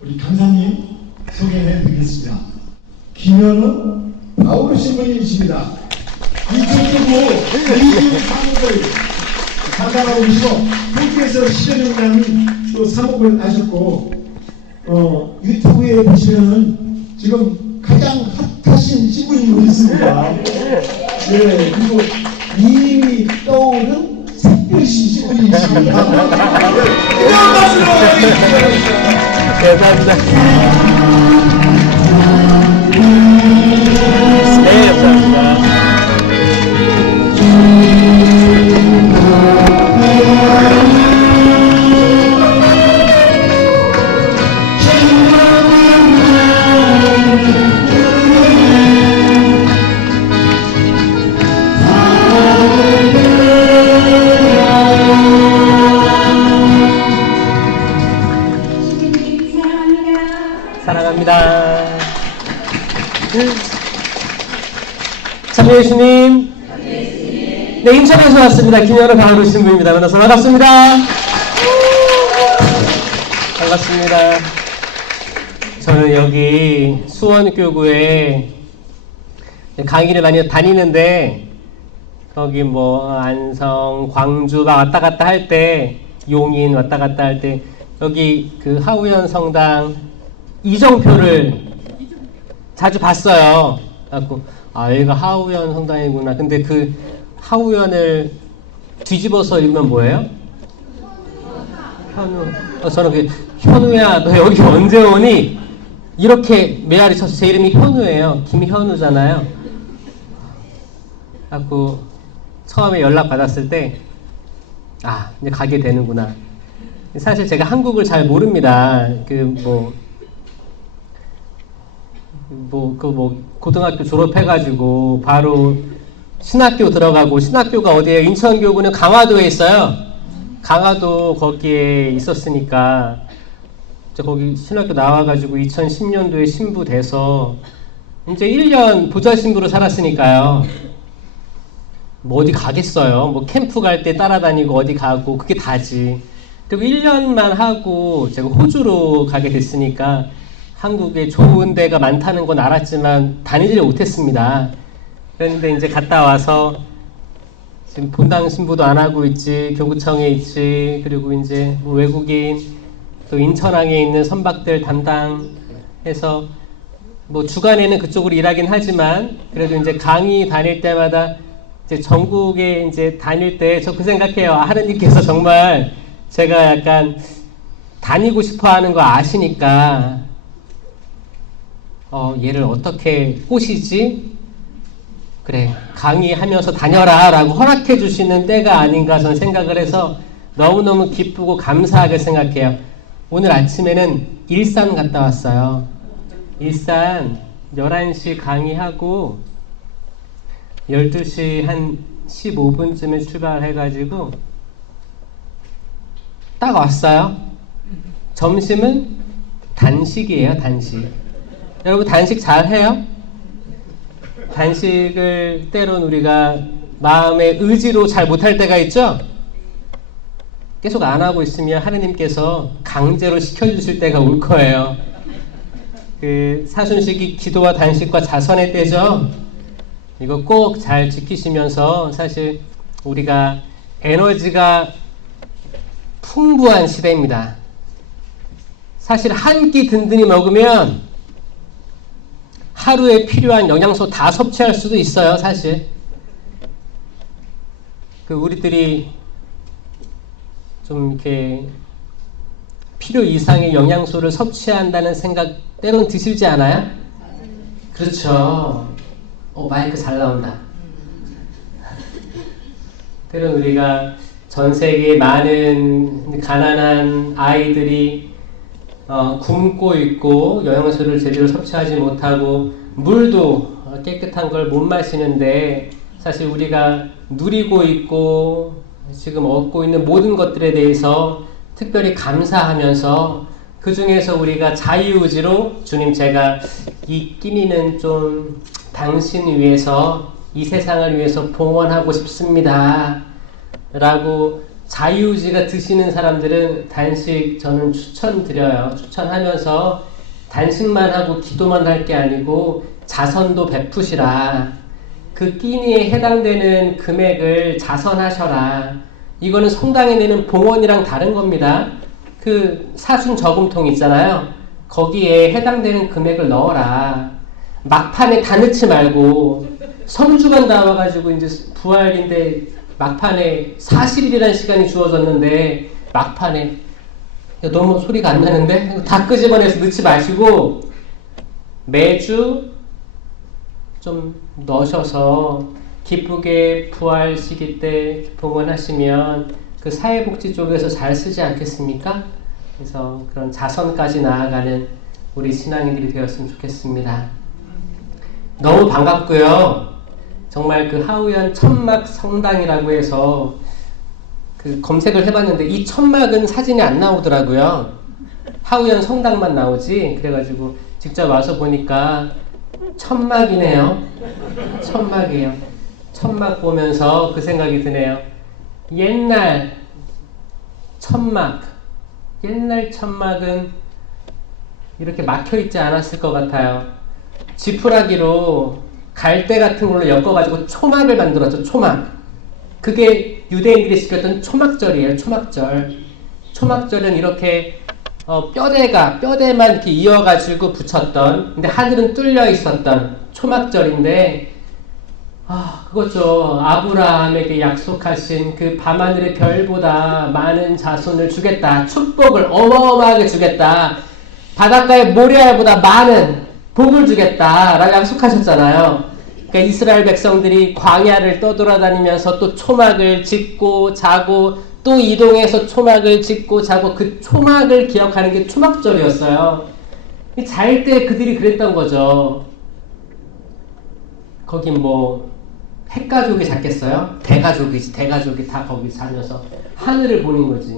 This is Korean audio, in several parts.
우리 강사님 소개해 드리겠습니다. 김현우 바울 신부님이십니다. 2009 사목을 담당하고 계시고 호주에서 시전영장이 또 사목을 하셨고 유튜브에 보시면은 지금 가장 핫하신 신부님이 오셨습니다. 네, 그리고 이미 떠오른 특별시 신부님이십니다. 이런 것으로 감사합니다. 네, 감사합니다. 사랑합니다. 참여해주님. 네, 인천에서 왔습니다. 김현우 바울 신부입니다. 만나서 반갑습니다. 반갑습니다. 저는 여기 수원교구에 강의를 많이 다니는데 거기 뭐 안성, 광주 막 왔다 갔다 할 때 용인 왔다 갔다 할 때 여기 그 하우현 성당 이정표를 자주 봤어요. 그래갖고 아 여기가 하우현 성당이구나. 근데 그 하우현을 뒤집어서 읽으면 뭐예요? 현우. 저는 그 현우야 너 여기 언제 오니? 이렇게 메아리 쳐서 제 이름이 현우예요. 김현우잖아요. 그래갖고 처음에 연락 받았을 때 아 이제 가게 되는구나. 사실 제가 한국을 잘 모릅니다. 고등학교 졸업해가지고 바로 신학교 들어가고, 신학교가 어디에 인천교구는 강화도에 있어요. 강화도 거기에 있었으니까 거기 신학교 나와가지고 2010년도에 신부돼서 이제 1년 보좌 신부로 살았으니까요. 뭐 어디 가겠어요. 뭐 캠프 갈 때 따라다니고 어디 가고 그게 다지. 그리고 1년만 하고 제가 호주로 가게 됐으니까 한국에 좋은 데가 많다는 건 알았지만 다니지 못했습니다. 그런데 이제 갔다 와서 지금 본당 신부도 안 하고 있지, 교구청에 있지, 그리고 이제 뭐 외국인 또 인천항에 있는 선박들 담당해서 뭐 주간에는 그쪽으로 일하긴 하지만 그래도 이제 강의 다닐 때마다 이제 전국에 이제 다닐 때 저 그 생각해요. 하느님께서 정말 제가 약간 다니고 싶어 하는 거 아시니까 얘를 어떻게 꼬시지? 그래 강의하면서 다녀라 라고 허락해 주시는 때가 아닌가 저는 생각을 해서 너무너무 기쁘고 감사하게 생각해요. 오늘 아침에는 일산 갔다 왔어요. 일산 11시 강의하고 12시 한 15분쯤에 출발해가지고 딱 왔어요. 점심은 단식이에요. 단식. 여러분 단식 잘 해요? 단식을 때론 우리가 마음의 의지로 잘 못할 때가 있죠? 계속 안 하고 있으면 하느님께서 강제로 시켜주실 때가 올 거예요. 그 사순식이 기도와 단식과 자선의 때죠? 이거 꼭 잘 지키시면서 사실 우리가 에너지가 풍부한 시대입니다. 사실 한 끼 든든히 먹으면 하루에 필요한 영양소 다 섭취할 수도 있어요. 사실 그 우리들이 좀 이렇게 필요 이상의 영양소를 섭취한다는 생각 때론 드시지 않아요? 그렇죠. 마이크 잘 나온다. 때론 우리가 전 세계 많은 가난한 아이들이 굶고 있고 영양소를 제대로 섭취하지 못하고 물도 깨끗한 걸 못 마시는데 사실 우리가 누리고 있고 지금 얻고 있는 모든 것들에 대해서 특별히 감사하면서 그 중에서 우리가 자유의지로 주님 제가 이 끼니는 좀 당신 위해서 이 세상을 위해서 봉헌하고 싶습니다 라고 자유의지가 드시는 사람들은 단식 저는 추천드려요. 추천하면서 단식만 하고 기도만 할 게 아니고 자선도 베푸시라. 그 끼니에 해당되는 금액을 자선하셔라. 이거는 성당에 내는 봉헌이랑 다른 겁니다. 그 사순 저금통 있잖아요. 거기에 해당되는 금액을 넣어라. 막판에 다 넣지 말고 성주간 나와가지고 이제 부활인데 막판에 40일이라는 시간이 주어졌는데 막판에 너무 소리가 안 나는데 다 끄집어내서 넣지 마시고 매주 좀 넣으셔서 기쁘게 부활 시기 때 봉헌하시면 그 사회복지 쪽에서 잘 쓰지 않겠습니까? 그래서 그런 자선까지 나아가는 우리 신앙인들이 되었으면 좋겠습니다. 너무 반갑고요. 정말 그 하우연 천막 성당이라고 해서 그 검색을 해봤는데 이 천막은 사진이 안 나오더라고요. 하우연 성당만 나오지. 그래가지고 직접 와서 보니까 천막이네요. 천막이에요. 천막 보면서 그 생각이 드네요. 옛날 천막은 이렇게 막혀있지 않았을 것 같아요. 지푸라기로 갈대 같은 걸로 엮어가지고 초막을 만들었죠. 초막. 그게 유대인들이 시켰던 초막절이에요. 초막절. 초막절은 이렇게 뼈대만 이렇게 이어가지고 붙였던, 근데 하늘은 뚫려 있었던 초막절인데, 그거죠. 아브라함에게 약속하신 그 밤하늘의 별보다 많은 자손을 주겠다. 축복을 어마어마하게 주겠다. 바닷가의 모래알보다 많은 복을 주겠다. 라고 약속하셨잖아요. 그러니까 이스라엘 백성들이 광야를 떠돌아다니면서 또 초막을 짓고 자고 또 이동해서 초막을 짓고 자고 그 초막을 기억하는 게 초막절이었어요. 잘 때 그들이 그랬던 거죠. 거긴 뭐 핵가족이 잤겠어요? 대가족이 다 거기 살면서 하늘을 보는 거지.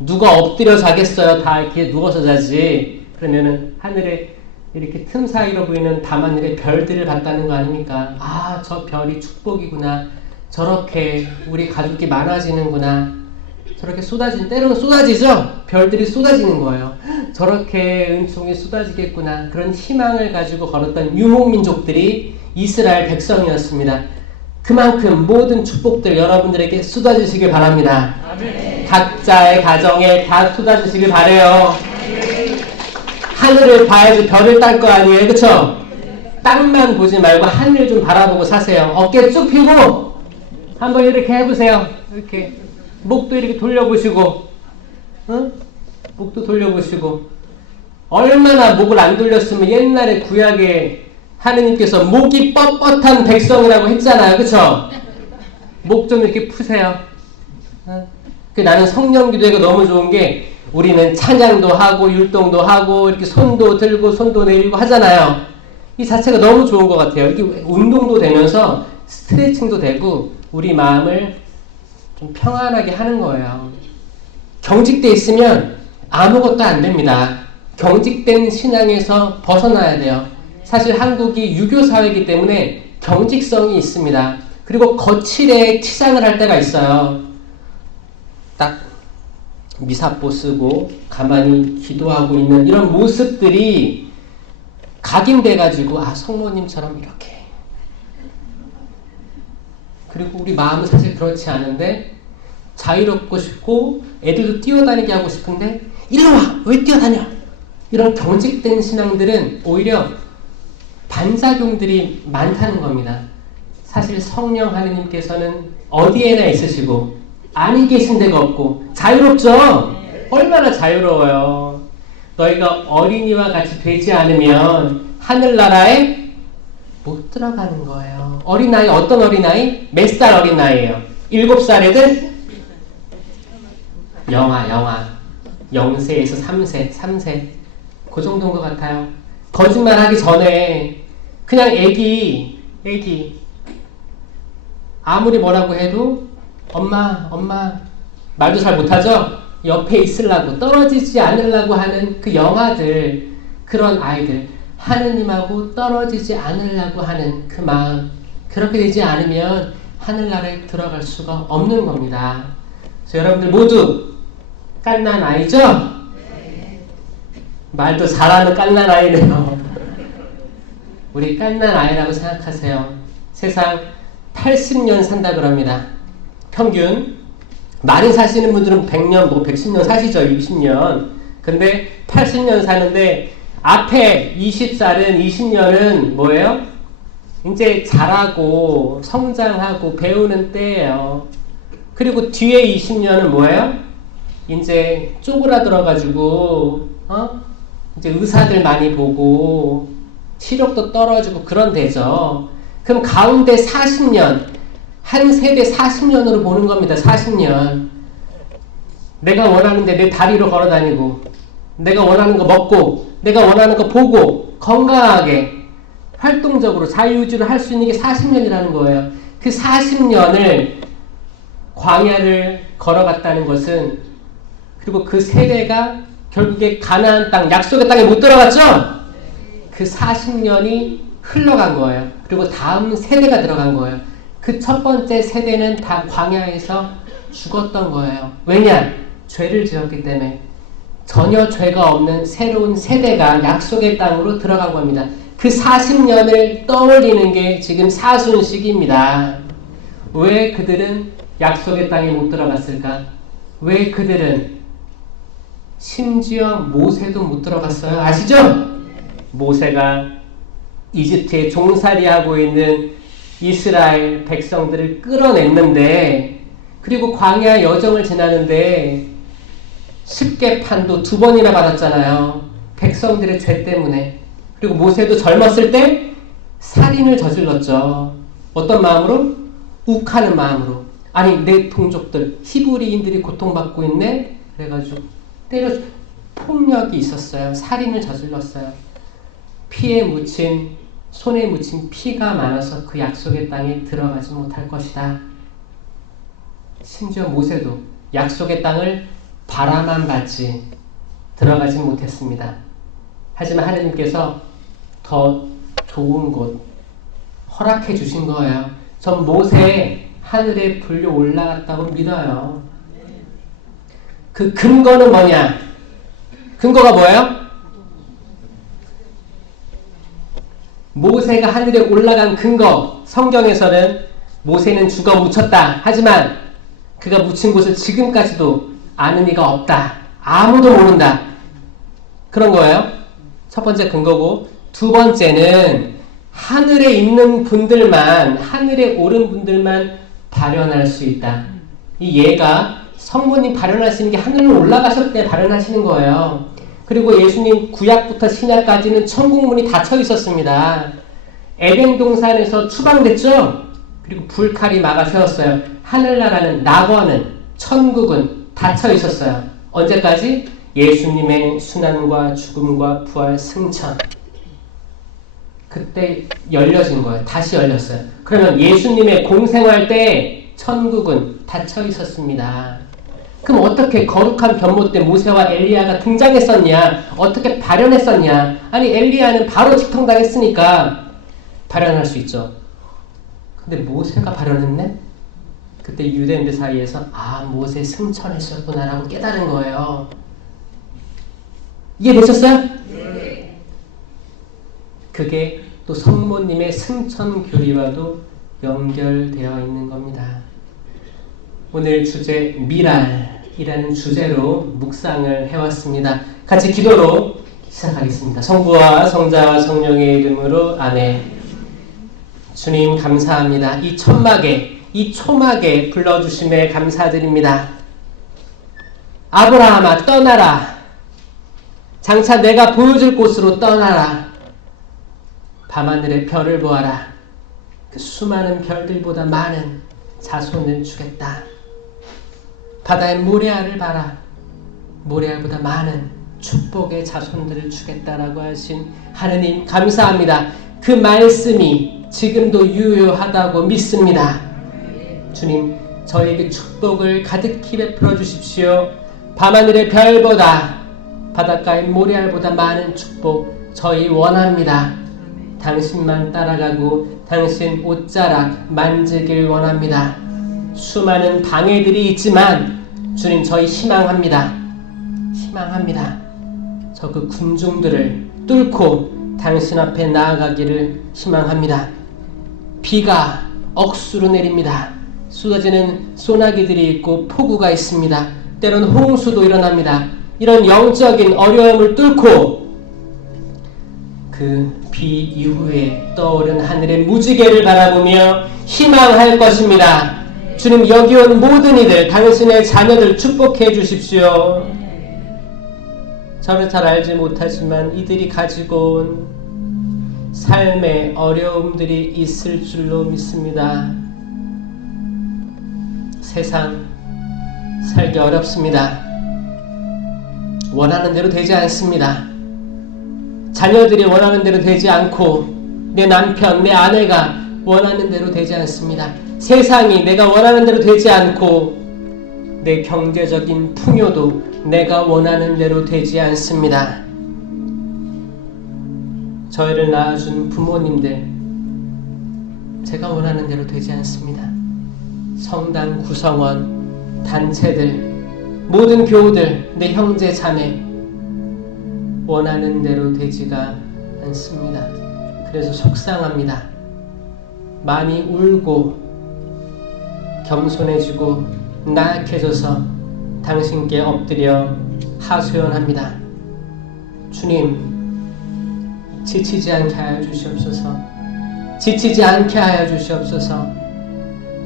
누가 엎드려 자겠어요? 다 이렇게 누워서 자지. 그러면은 하늘에 이렇게 틈 사이로 보이는 밤하늘의 별들을 봤다는 거 아닙니까? 아, 저 별이 축복이구나. 저렇게 우리 가족이 많아지는구나. 저렇게 때로는 쏟아지죠? 별들이 쏟아지는 거예요. 저렇게 은총이 쏟아지겠구나. 그런 희망을 가지고 걸었던 유목민족들이 이스라엘 백성이었습니다. 그만큼 모든 축복들 여러분들에게 쏟아지시길 바랍니다. 아멘. 각자의 가정에 다 쏟아지시길 바라요. 하늘을 봐야지 별을 딸 거 아니에요. 그쵸? 땅만 보지 말고 하늘 좀 바라보고 사세요. 어깨 쭉 펴고 한번 이렇게 해보세요. 이렇게 목도 이렇게 돌려보시고, 응? 목도 돌려보시고. 얼마나 목을 안 돌렸으면 옛날에 구약에 하느님께서 목이 뻣뻣한 백성이라고 했잖아요. 그쵸? 목 좀 이렇게 푸세요. 나는 성령기도회가 너무 좋은 게 우리는 찬양도 하고 율동도 하고 이렇게 손도 들고 손도 내리고 하잖아요. 이 자체가 너무 좋은 것 같아요. 이게 운동도 되면서 스트레칭도 되고 우리 마음을 좀 평안하게 하는 거예요. 경직돼 있으면 아무것도 안 됩니다. 경직된 신앙에서 벗어나야 돼요. 사실 한국이 유교사회이기 때문에 경직성이 있습니다. 그리고 거칠에 치장을 할 때가 있어요. 딱 미사포 쓰고 가만히 기도하고 있는 이런 모습들이 각인돼가지고 성모님처럼 이렇게. 그리고 우리 마음은 사실 그렇지 않은데 자유롭고 싶고 애들도 뛰어다니게 하고 싶은데 일로 와! 왜 뛰어다녀? 이런 경직된 신앙들은 오히려 반작용들이 많다는 겁니다. 사실 성령 하느님께서는 어디에나 있으시고 아니 계신 데가 없고 자유롭죠? 얼마나 자유로워요. 너희가 어린이와 같이 되지 않으면 하늘나라에 못 들어가는 거예요. 어린아이 어떤 어린아이? 몇 살 어린아이예요? 7살 애들? 영아 0세에서 3세 그 정도인 것 같아요. 거짓말 하기 전에 그냥 애기 아무리 뭐라고 해도 엄마 말도 잘 못하죠? 옆에 있으려고 떨어지지 않으려고 하는 그 영아들, 그런 아이들, 하느님하고 떨어지지 않으려고 하는 그 마음, 그렇게 되지 않으면 하늘나라에 들어갈 수가 없는 겁니다. 여러분들 모두 갓난 아이죠? 말도 잘하는 갓난 아이네요. 우리 갓난 아이라고 생각하세요. 세상 80년 산다 그럽니다. 평균. 많이 사시는 분들은 100년, 110년 사시죠. 20년. 근데 80년 사는데 앞에 20살은 20년은 뭐예요? 이제 자라고 성장하고 배우는 때예요. 그리고 뒤에 20년은 뭐예요? 이제 쪼그라들어가지고 이제 의사들 많이 보고 시력도 떨어지고 그런 데죠. 그럼 가운데 40년, 한 세대 40년으로 보는 겁니다. 40년. 내가 원하는데 내 다리로 걸어다니고, 내가 원하는 거 먹고, 내가 원하는 거 보고, 건강하게 활동적으로 자유유지를 할 수 있는 게 40년이라는 거예요. 그 40년을 광야를 걸어갔다는 것은, 그리고 그 세대가 결국에 가나안 땅, 약속의 땅에 못 들어갔죠? 그 40년이 흘러간 거예요. 그리고 다음 세대가 들어간 거예요. 그 첫 번째 세대는 다 광야에서 죽었던 거예요. 왜냐? 죄를 지었기 때문에. 전혀 죄가 없는 새로운 세대가 약속의 땅으로 들어간 겁니다. 그 40년을 떠올리는 게 지금 사순식입니다. 왜 그들은 약속의 땅에 못 들어갔을까? 왜 그들은 심지어 모세도 못 들어갔어요? 아시죠? 모세가 이집트에 종살이하고 있는 이스라엘 백성들을 끌어냈는데, 그리고 광야 여정을 지나는데 십계판도 2번이나 받았잖아요. 백성들의 죄 때문에. 그리고 모세도 젊었을 때 살인을 저질렀죠. 어떤 마음으로? 욱하는 마음으로. 아니, 내 동족들 히브리인들이 고통받고 있네? 그래가지고 때려 폭력이 있었어요. 살인을 저질렀어요. 피에 묻힌, 손에 묻힌 피가 많아서 그 약속의 땅에 들어가지 못할 것이다. 심지어 모세도 약속의 땅을 바라만 봤지 들어가지 못했습니다. 하지만 하나님께서 더 좋은 곳 허락해 주신 거예요. 전 모세 하늘에 불려 올라갔다고 믿어요. 그 근거는 뭐냐? 근거가 뭐예요? 모세가 하늘에 올라간 근거, 성경에서는 모세는 죽어 묻혔다. 하지만 그가 묻힌 곳을 지금까지도 아는 이가 없다. 아무도 모른다. 그런 거예요. 첫 번째 근거고, 두 번째는 하늘에 있는 분들만, 하늘에 오른 분들만 발현할 수 있다. 이 예가 성모님 발현하시는 게 하늘로 올라가셨을 때 발현하시는 거예요. 그리고 예수님 구약부터 신약까지는 천국 문이 닫혀 있었습니다. 에덴 동산에서 추방됐죠? 그리고 불칼이 막아 세웠어요. 하늘나라는, 낙원은, 천국은 닫혀 있었어요. 언제까지? 예수님의 순환과 죽음과 부활, 승천. 그때 열려진 거예요. 다시 열렸어요. 그러면 예수님의 공생활 때 천국은 닫혀 있었습니다. 그럼 어떻게 거룩한 변모 때 모세와 엘리야가 등장했었냐? 어떻게 발현했었냐? 아니, 엘리야는 바로 직통당했으니까 발현할 수 있죠. 근데 모세가 발현했네? 그때 유대인들 사이에서 모세 승천했었구나라고 깨달은 거예요. 이해되셨어요? 네. 그게 또 성모님의 승천 교리와도 연결되어 있는 겁니다. 오늘 주제 미랄이라는 주제로 묵상을 해왔습니다. 같이 기도로 시작하겠습니다. 성부와 성자와 성령의 이름으로 아멘. 주님 감사합니다. 이 천막에, 이 초막에 불러주심에 감사드립니다. 아브라함아 떠나라. 장차 내가 보여줄 곳으로 떠나라. 밤하늘의 별을 보아라. 그 수많은 별들보다 많은 자손을 주겠다. 바다의 모래알을 봐라. 모래알보다 많은 축복의 자손들을 주겠다라고 하신 하느님 감사합니다. 그 말씀이 지금도 유효하다고 믿습니다. 주님, 저에게 축복을 가득히 베풀어 주십시오. 밤하늘의 별보다, 바닷가의 모래알보다 많은 축복 저희 원합니다. 당신만 따라가고 당신 옷자락 만지길 원합니다. 수많은 방해들이 있지만 주님, 저희 희망합니다. 희망합니다. 저 그 군중들을 뚫고 당신 앞에 나아가기를 희망합니다. 비가 억수로 내립니다. 쏟아지는 소나기들이 있고 폭우가 있습니다. 때론 홍수도 일어납니다. 이런 영적인 어려움을 뚫고 그 비 이후에 떠오른 하늘의 무지개를 바라보며 희망할 것입니다. 주님, 여기 온 모든 이들, 당신의 자녀들 축복해 주십시오. 저는 잘 알지 못하지만 이들이 가지고 온 삶의 어려움들이 있을 줄로 믿습니다. 세상 살기 어렵습니다. 원하는 대로 되지 않습니다. 자녀들이 원하는 대로 되지 않고 내 남편, 내 아내가 원하는 대로 되지 않습니다. 세상이 내가 원하는 대로 되지 않고 내 경제적인 풍요도 내가 원하는 대로 되지 않습니다. 저희를 낳아준 부모님들, 제가 원하는 대로 되지 않습니다. 성당 구성원, 단체들, 모든 교우들, 내 형제 자매 원하는 대로 되지가 않습니다. 그래서 속상합니다. 많이 울고 겸손해지고 나약해져서 당신께 엎드려 하소연합니다. 주님, 지치지 않게 하여 주시옵소서. 지치지 않게 하여 주시옵소서.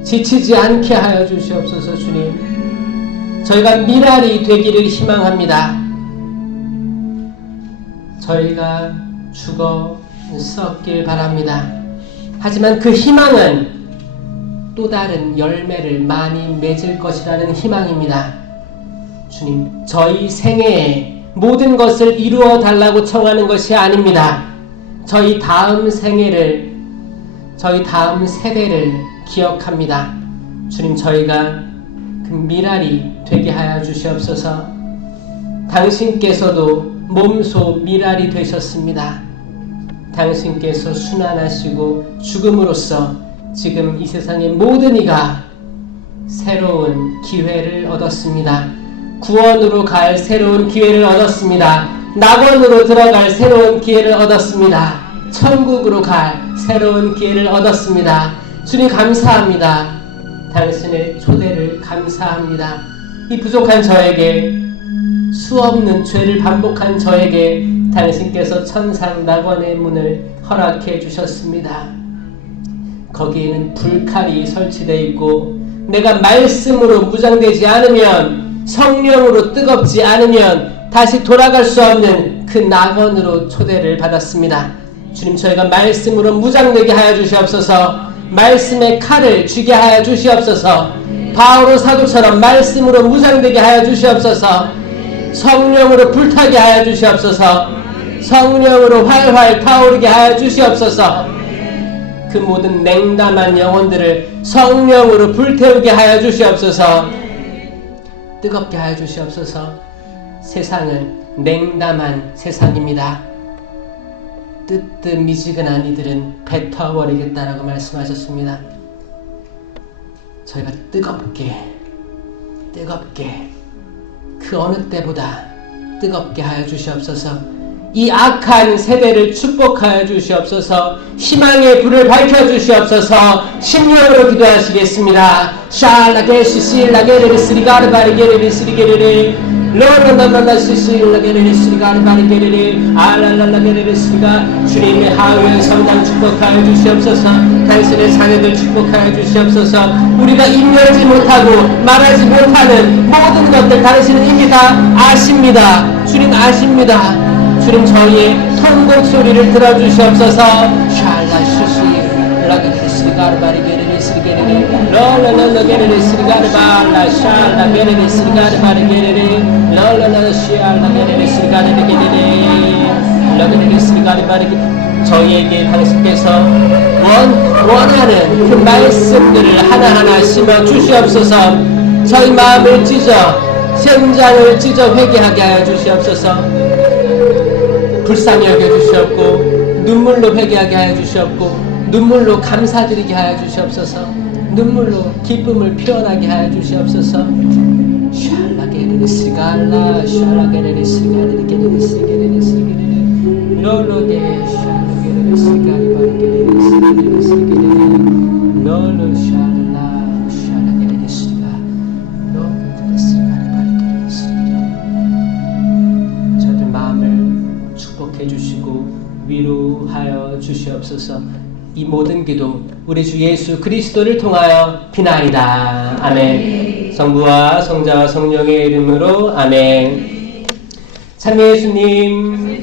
지치지 않게 하여 주시옵소서. 주님, 저희가 미랄이 되기를 희망합니다. 저희가 죽어 썩길 바랍니다. 하지만 그 희망은 또 다른 열매를 많이 맺을 것이라는 희망입니다. 주님, 저희 생애에 모든 것을 이루어 달라고 청하는 것이 아닙니다. 저희 다음 생애를, 저희 다음 세대를 기억합니다. 주님, 저희가 그 미랄이 되게 하여 주시옵소서. 당신께서도 몸소 미랄이 되셨습니다. 당신께서 순환하시고 죽음으로써 지금 이 세상의 모든 이가 새로운 기회를 얻었습니다. 구원으로 갈 새로운 기회를 얻었습니다. 낙원으로 들어갈 새로운 기회를 얻었습니다. 천국으로 갈 새로운 기회를 얻었습니다. 주님, 감사합니다. 당신의 초대를 감사합니다. 이 부족한 저에게, 수없는 죄를 반복한 저에게 당신께서 천상 낙원의 문을 허락해 주셨습니다. 거기에는 불칼이 설치되어 있고 내가 말씀으로 무장되지 않으면, 성령으로 뜨겁지 않으면 다시 돌아갈 수 없는 그 낙원으로 초대를 받았습니다. 주님, 저희가 말씀으로 무장되게 하여 주시옵소서. 말씀의 칼을 쥐게 하여 주시옵소서. 바오로 사도처럼 말씀으로 무장되게 하여 주시옵소서. 성령으로 불타게 하여 주시옵소서. 성령으로 활활 타오르게 하여 주시옵소서. 그 모든 냉담한 영혼들을 성령으로 불태우게 하여 주시옵소서. 뜨겁게 하여 주시옵소서. 세상은 냉담한 세상입니다. 뜨뜻미지근한 이들은 뱉어버리겠다라고 말씀하셨습니다. 저희가 뜨겁게 그 어느 때보다 뜨겁게 하여 주시옵소서. 이 악한 세대를 축복하여 주시옵소서. 희망의 불을 밝혀 주시옵소서. 심령으로 기도하시겠습니다. 샬라게시 실라게레리 스리가르바리게레리 스리게레리 로로나나나시실라게레리 스리가르바리게레리 알랄랄라게레리 스리가 주님의 하우의 성당 축복하여 주시옵소서. 당신의 자녀들 축복하여 주시옵소서. 우리가 인내하지 못하고 말하지 못하는 모든 것들 당신은 이미 다 아십니다. 주님 아십니다. 주님, 저희의 통곡 소리를 들어주시옵소서. 샬라시시 라게레리 스리가르바리게레리 스리게레리 롤라라게레리 스리가르발라 샬라게레리 스리가르바리게레리 롤라라시알라게레리 스리가르바리게레리 라게레리 스리가르바리게레리 저희에게 당신께서 원하는 그 말씀들을 하나하나 심어 주시옵소서. 저희 마음을 찢어, 심장을 찢어 회개하게 하여 주시옵소서. 불쌍히 여겨주시옵고 눈물로 회개하게 하여 주시옵고 눈물로 감사드리게 하여 주시옵소서. 눈물로 기쁨을 표현하게 하여 주시옵소서. 게레레 시갈라 샤라 게레레 시갈레 게레레 시게레레 시게레레 롤로데 샤라 게레레 시갈이 바리 게레레 시게레레 시게레레 롤로 샤라 샤라 게레레 시가 롤로 시갈이 바리 게레레 시게레레 저들 마음을 축복해 주시고 위로하여 주시옵소서. 이 모든 기도 우리 주 예수 그리스도를 통하여 비나이다. 아멘. 성부와 성자와 성령의 이름으로 아멘. 참 예수님,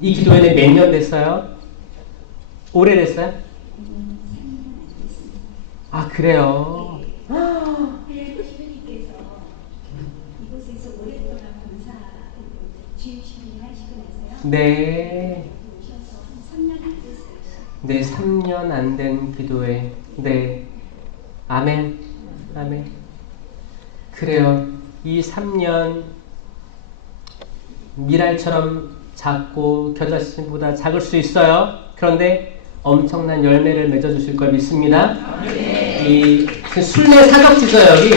이 기도회는 몇 년 됐어요? 오래됐어요? 아, 그래요? 시부님께서 이곳에서 오랫동안 봉사 주임시민을 하시고 나서요. 네. 오셔서 한 3년 안 됐어요. 네, 3년 안 된 기도회. 네. 아멘. 아멘. 그래요. 이 3년 미랄처럼 작고 겨자씨보다 작을 수 있어요. 그런데 엄청난 열매를 맺어주실 걸 믿습니다. 이 순례 사덕지죠, 여기.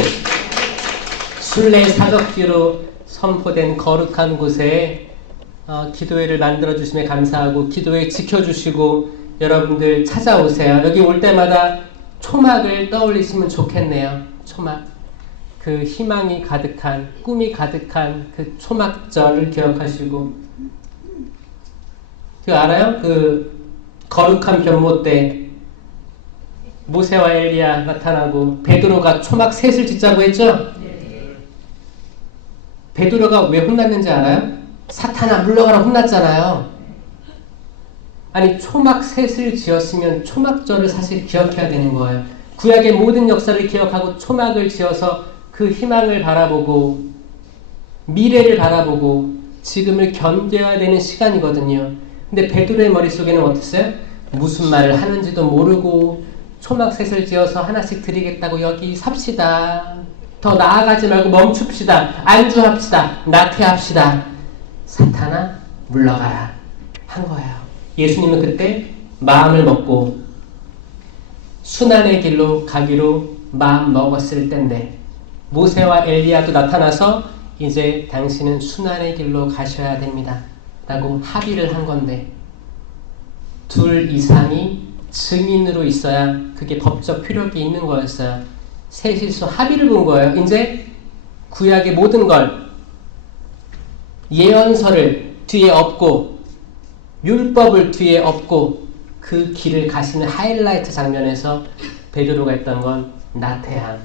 순례 사덕지로 선포된 거룩한 곳에 기도회를 만들어주심에 감사하고 기도회 지켜주시고 여러분들 찾아오세요. 여기 올 때마다 초막을 떠올리시면 좋겠네요. 초막. 그 희망이 가득한, 꿈이 가득한 그 초막절을 기억하시고. 그 알아요? 그 거룩한 변모 때 모세와 엘리야 나타나고 베드로가 초막 셋을 짓자고 했죠? 베드로가 왜 혼났는지 알아요? 사탄아 물러가라 혼났잖아요. 아니 초막 셋을 지었으면 초막절을 사실 기억해야 되는 거예요. 구약의 모든 역사를 기억하고 초막을 지어서 그 희망을 바라보고 미래를 바라보고 지금을 견뎌야 되는 시간이거든요. 근데 베드로의 머릿속에는 어땠어요? 무슨 말을 하는지도 모르고 초막 셋을 지어서 하나씩 드리겠다고 여기 삽시다. 더 나아가지 말고 멈춥시다. 안주합시다. 나태합시다. 사탄아 물러가라 한 거예요. 예수님은 그때 마음을 먹고 순환의 길로 가기로 마음 먹었을 때인데 모세와 엘리야도 나타나서 이제 당신은 순환의 길로 가셔야 됩니다 라고 합의를 한 건데 둘 이상이 증인으로 있어야 그게 법적 효력이 있는 거였어요. 셋이서 합의를 본 거예요. 이제 구약의 모든 걸 예언서를 뒤에 엎고 율법을 뒤에 엎고 그 길을 가시는 하이라이트 장면에서 베드로가 했던 건 나태함,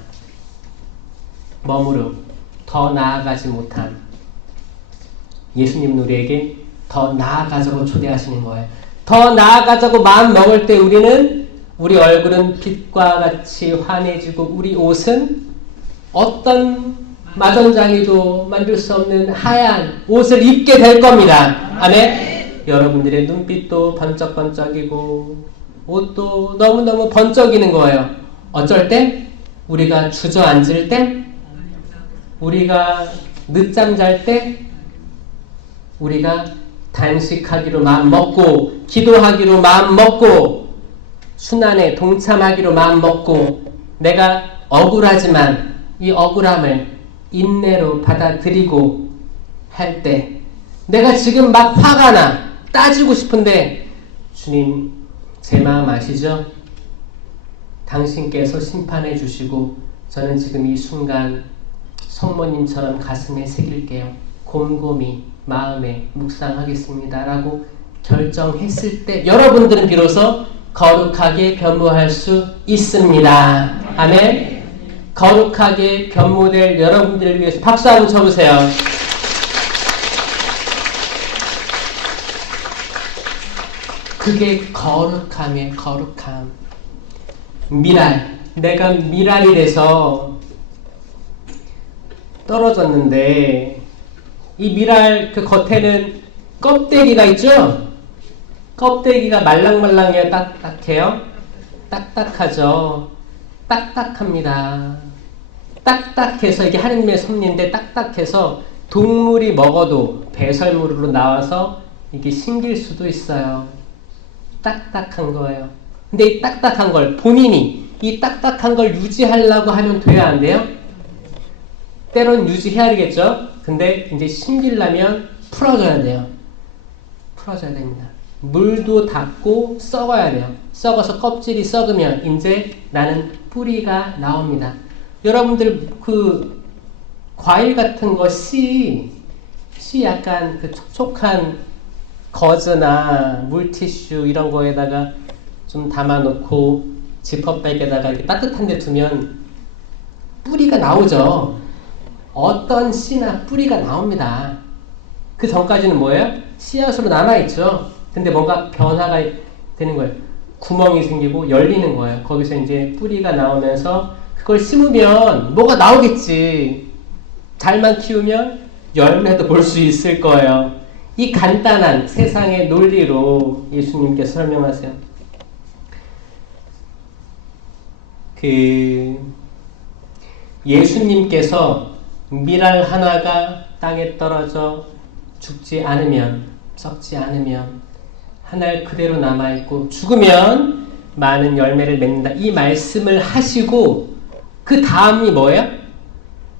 머무름, 더 나아가지 못함. 예수님은 우리에게 더 나아가자고 초대하시는 거예요. 더 나아가자고 마음 먹을 때 우리는 우리 얼굴은 빛과 같이 환해지고 우리 옷은 어떤 마전장이도 만들 수 없는 하얀 옷을 입게 될 겁니다. 아멘. 여러분들의 눈빛도 번쩍번쩍이고 옷도 너무너무 번쩍이는 거예요. 어쩔 때? 우리가 주저앉을 때? 우리가 늦잠 잘 때? 우리가 단식하기로 마음 먹고 기도하기로 마음 먹고 순환에 동참하기로 마음 먹고 내가 억울하지만 이 억울함을 인내로 받아들이고 할 때 내가 지금 막 화가 나 따지고 싶은데 주님 제 마음 아시죠? 당신께서 심판해 주시고 저는 지금 이 순간 성모님처럼 가슴에 새길게요. 곰곰이 마음에 묵상하겠습니다 라고 결정했을 때 여러분들은 비로소 거룩하게 변모할 수 있습니다. 아멘. 거룩하게 변모될 여러분들을 위해서 박수 한번 쳐보세요. 그게 거룩함이에요. 거룩함. 미랄. 내가 미랄이 돼서 떨어졌는데 이 미랄 그 겉에는 껍데기가 있죠? 껍데기가 말랑말랑해요? 딱딱해요? 딱딱하죠? 딱딱합니다. 딱딱해서 이게 하느님의 섭리인데 딱딱해서 동물이 먹어도 배설물로 나와서 이게 신길 수도 있어요. 딱딱한 거예요. 근데 이 딱딱한 걸 본인이 이 딱딱한 걸 유지하려고 하면 돼야 안 돼요? 때론 유지해야 되겠죠. 근데 이제 심기려면 풀어줘야 돼요. 풀어줘야 됩니다. 물도 닿고 썩어야 돼요. 썩어서 껍질이 썩으면 이제 나는 뿌리가 나옵니다. 여러분들 그 과일 같은 거 씨 약간 그 촉촉한 거즈나 물티슈 이런 거에다가 좀 담아놓고 지퍼백에다가 이렇게 따뜻한 데 두면 뿌리가 나오죠. 어떤 씨나 뿌리가 나옵니다. 그 전까지는 뭐예요? 씨앗으로 남아있죠. 근데 뭔가 변화가 되는 거예요. 구멍이 생기고 열리는 거예요. 거기서 이제 뿌리가 나오면서 그걸 심으면 뭐가 나오겠지. 잘만 키우면 열매도 볼 수 있을 거예요. 이 간단한 세상의 논리로 예수님께서 설명하세요. 예수님께서 밀알 하나가 땅에 떨어져 죽지 않으면, 썩지 않으면 한 알 그대로 남아있고 죽으면 많은 열매를 맺는다. 이 말씀을 하시고 그 다음이 뭐예요?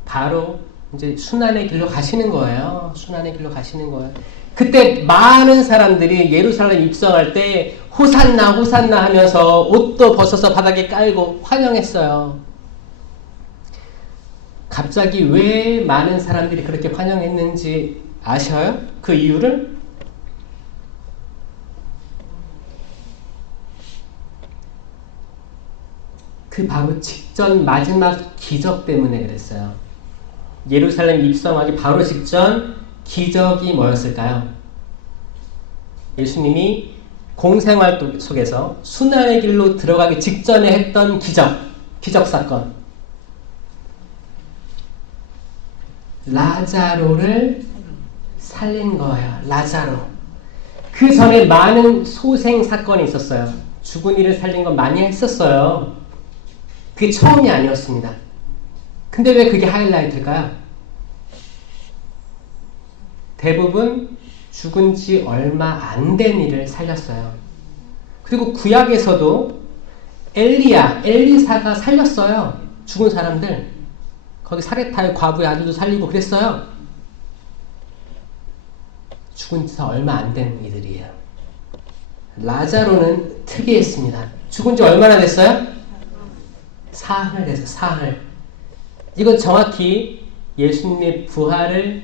바로 이제 순환의 길로 가시는 거예요. 순환의 길로 가시는 거예요. 그때 많은 사람들이 예루살렘 입성할 때 호산나 호산나 하면서 옷도 벗어서 바닥에 깔고 환영했어요. 갑자기 왜 많은 사람들이 그렇게 환영했는지 아셔요? 그 이유를? 그 바로 직전 마지막 기적 때문에 그랬어요. 예루살렘 입성하기 바로 직전 기적이 뭐였을까요? 예수님이 공생활 속에서 순환의 길로 들어가기 직전에 했던 기적 사건. 라자로를 살린 거예요. 라자로. 그 전에 많은 소생 사건이 있었어요. 죽은 이를 살린 건 많이 했었어요. 그게 처음이 아니었습니다. 근데 왜 그게 하이라이트일까요? 대부분 죽은 지 얼마 안 된 이를 살렸어요. 그리고 구약에서도 엘리사가 살렸어요. 죽은 사람들. 거기 사레타의 과부의 아들도 살리고 그랬어요. 죽은 지 얼마 안 된 이들이에요. 라자로는 특이했습니다. 죽은 지 얼마나 됐어요? 사흘 됐어요. 사흘. 이건 정확히 예수님의 부활을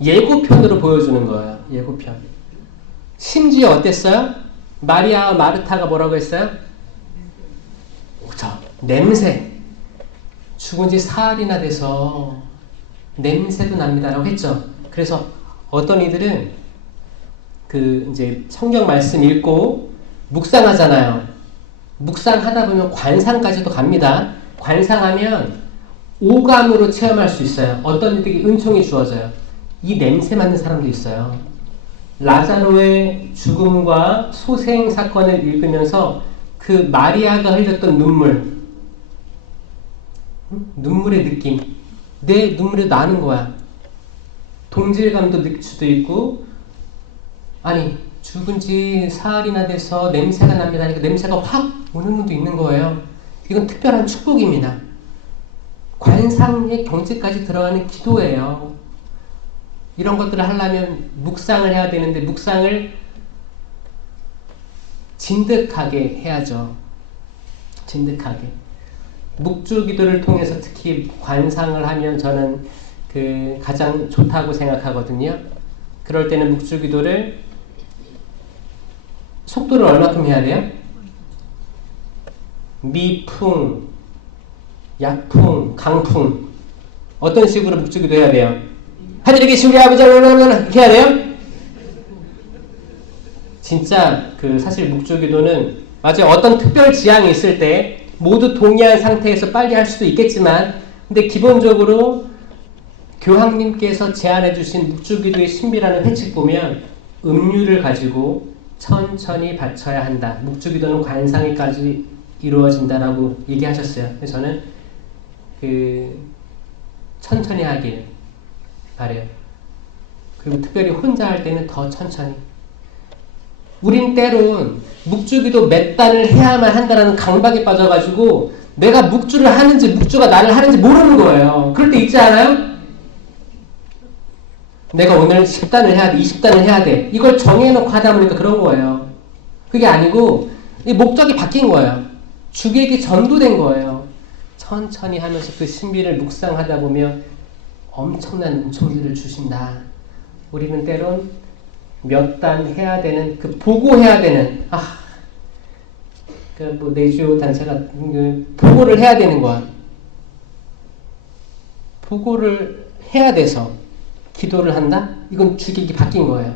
예고편으로 보여주는 거예요. 예고편. 심지어 어땠어요? 마리아와 마르타가 뭐라고 했어요? 냄새. 죽은 지 사흘이나 돼서 냄새도 납니다라고 했죠. 그래서 어떤 이들은 이제 성경 말씀 읽고 묵상하잖아요. 묵상하다 보면 관상까지도 갑니다. 관상하면 오감으로 체험할 수 있어요. 어떤 이들에게 은총이 주어져요. 이 냄새 맡는 사람도 있어요. 라자로의 죽음과 소생 사건을 읽으면서 그 마리아가 흘렸던 눈물의 느낌, 내 눈물이 나는 거야. 동질감도 느낄 수도 있고, 아니 죽은 지 사흘이나 돼서 냄새가 납니다. 그러니까 냄새가 확 오는 분도 있는 거예요. 이건 특별한 축복입니다. 관상의 경지까지 들어가는 기도예요. 이런 것들을 하려면 묵상을 해야 되는데 묵상을 진득하게 해야죠. 진득하게. 묵주 기도를 통해서 특히 관상을 하면 저는 가장 좋다고 생각하거든요. 그럴 때는 묵주 기도를 속도를 얼마큼 해야 돼요? 미풍, 약풍, 강풍. 어떤 식으로 묵주 기도 해야 돼요? 하늘에 계신 우리 아버지 이렇게 해야 돼요? 진짜 사실 묵주 기도는 맞아요. 어떤 특별 지향이 있을 때 모두 동의한 상태에서 빨리 할 수도 있겠지만 근데 기본적으로 교황님께서 제안해 주신 묵주 기도의 신비라는 회칙 보면 음률을 가지고 천천히 바쳐야 한다. 묵주 기도는 관상에까지 이루어진다라고 얘기하셨어요. 그래서 저는 천천히 하길 바래요. 그리고 특별히 혼자 할 때는 더 천천히. 우린 때론 묵주기도 몇 단을 해야만 한다는 강박에 빠져가지고 내가 묵주를 하는지 묵주가 나를 하는지 모르는 거예요. 그럴 때 있지 않아요? 내가 오늘 10단을 해야 돼, 20단을 해야 돼. 이걸 정해놓고 하다 보니까 그런 거예요. 그게 아니고 이 목적이 바뀐 거예요. 주객이 전도된 거예요. 천천히 하면서 그 신비를 묵상하다 보면 엄청난 은총들을 주신다. 우리는 때론 몇 단 해야 되는, 그 보고해야 되는, 그 내주 단체가 보고를 해야 되는 거야. 보고를 해야 돼서 기도를 한다? 이건 주객이 바뀐 거예요.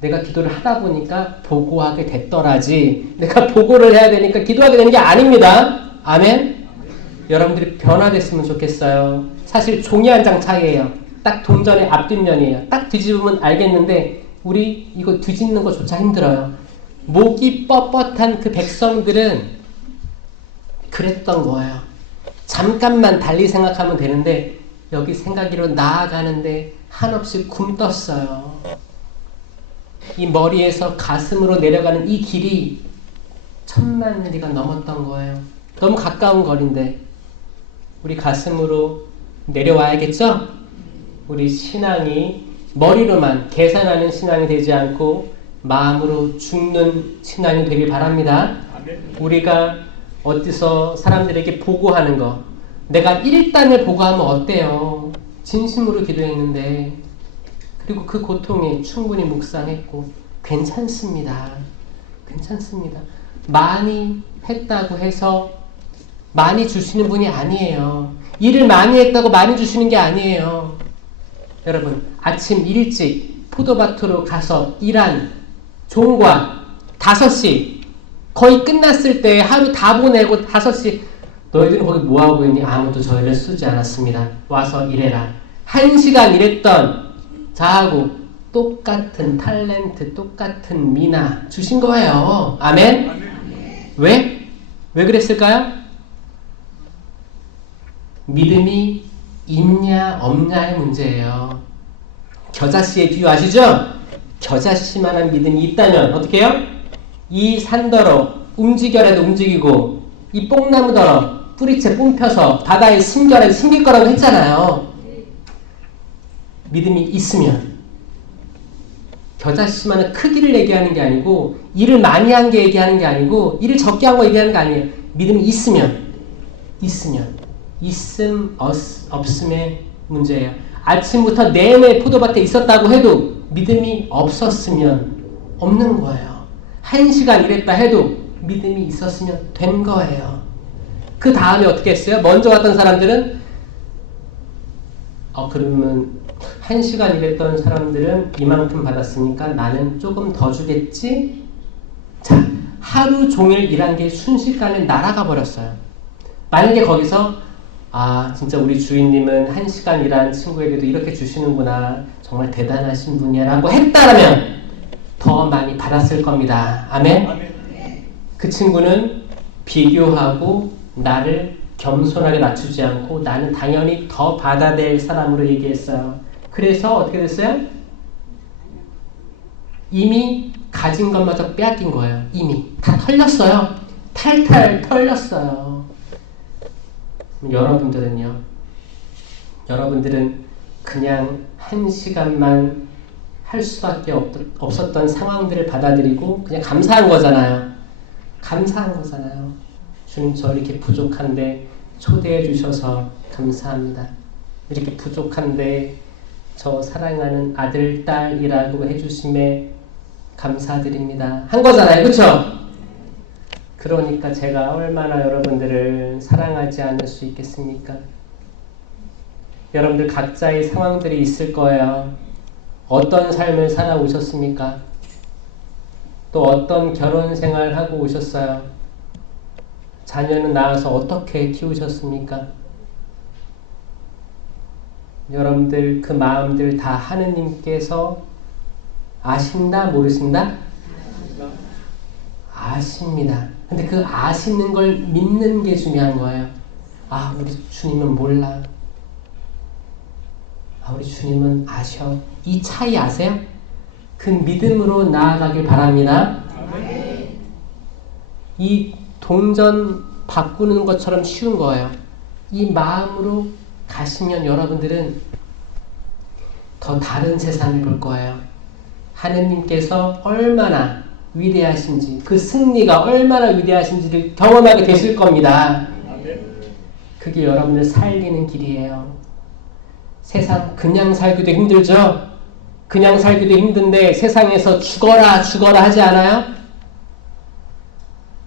내가 기도를 하다 보니까 보고하게 됐더라지, 내가 보고를 해야 되니까 기도하게 되는 게 아닙니다. 아멘? 여러분들이 변화됐으면 좋겠어요. 사실 종이 한 장 차이예요. 딱 동전의 앞뒷면이에요. 딱 뒤집으면 알겠는데 우리 이거 뒤집는 것조차 힘들어요. 목이 뻣뻣한 그 백성들은 그랬던 거예요. 잠깐만 달리 생각하면 되는데 여기 생각으로 나아가는데 한없이 굼떴어요. 이 머리에서 가슴으로 내려가는 이 길이 1000만 리가 넘었던 거예요. 너무 가까운 거리인데 우리 가슴으로 내려와야겠죠? 우리 신앙이 머리로만 계산하는 신앙이 되지 않고 마음으로 죽는 신앙이 되길 바랍니다. 우리가 어디서 사람들에게 보고하는 거, 내가 1단을 보고하면 어때요? 진심으로 기도했는데, 그리고 그 고통에 충분히 묵상했고 괜찮습니다. 괜찮습니다. 많이 했다고 해서 많이 주시는 분이 아니에요. 일을 많이 했다고 많이 주시는 게 아니에요. 여러분, 아침 일찍 포도밭으로 가서 일한 종과 5시 거의 끝났을 때 하루 다 보내고 5시 너희들은 거기 뭐하고 있니? 아무도 저희를 쓰지 않았습니다. 와서 일해라. 1시간 일했던 자하고 똑같은 탤런트, 똑같은 미나 주신 거예요. 아멘? 왜? 왜 그랬을까요? 믿음이 있냐 없냐의 문제예요. 겨자씨의 비유 아시죠? 겨자씨만한 믿음이 있다면 어떻게 해요? 이 산더러 움직여라도 움직이고 이 뽕나무더러 뿌리채 뿜펴서 바다에 심겨라도 심길 거라고 했잖아요. 믿음이 있으면, 겨자씨만한 크기를 얘기하는 게 아니고 일을 많이 한 게 얘기하는 게 아니고 일을 적게 한 거 얘기하는 게 아니에요. 믿음이 있으면 있음 없음의 문제예요. 아침부터 내내 포도밭에 있었다고 해도 믿음이 없었으면 없는 거예요. 1시간 일했다 해도 믿음이 있었으면 된 거예요. 그 다음에 어떻게 했어요? 먼저 갔던 사람들은 그러면 1시간 일했던 사람들은 이만큼 받았으니까 나는 조금 더 주겠지? 자, 하루 종일 일한 게 순식간에 날아가 버렸어요. 만약에 거기서 진짜 우리 주인님은 1시간 일한 친구에게도 이렇게 주시는구나, 정말 대단하신 분이야 라고 했다라면 더 많이 받았을 겁니다. 아멘? 그 친구는 비교하고 나를 겸손하게 낮추지 않고 나는 당연히 더 받아야 될 사람으로 얘기했어요. 그래서 어떻게 됐어요? 이미 가진 것마저 빼앗긴 거예요. 이미 다 털렸어요. 탈탈 털렸어요. 여러분들은요? 여러분들은 그냥 1시간만 할 수밖에 없었던 상황들을 받아들이고 그냥 감사한 거잖아요. 감사한 거잖아요. 주님, 저 이렇게 부족한데 초대해 주셔서 감사합니다. 이렇게 부족한데 저 사랑하는 아들, 딸이라고 해주심에 감사드립니다. 한 거잖아요. 그렇죠? 그러니까 제가 얼마나 여러분들을 사랑하지 않을 수 있겠습니까? 여러분들 각자의 상황들이 있을 거예요. 어떤 삶을 살아오셨습니까? 또 어떤 결혼 생활을 하고 오셨어요? 자녀는 낳아서 어떻게 키우셨습니까? 여러분들 그 마음들 다 하느님께서 아신다, 모르신다? 아십니다. 근데 그 아시는 걸 믿는 게 중요한 거예요. 우리 주님은 몰라. 우리 주님은 아셔. 이 차이 아세요? 그 믿음으로 나아가길 바랍니다. 이 동전 바꾸는 것처럼 쉬운 거예요. 이 마음으로 가시면 여러분들은 더 다른 세상을 볼 거예요. 하느님께서 얼마나 위대하신지, 그 승리가 얼마나 위대하신지를 경험하게 되실 겁니다. 그게 여러분을 살리는 길이에요. 세상 그냥 살기도 힘들죠? 그냥 살기도 힘든데 세상에서 죽어라 하지 않아요?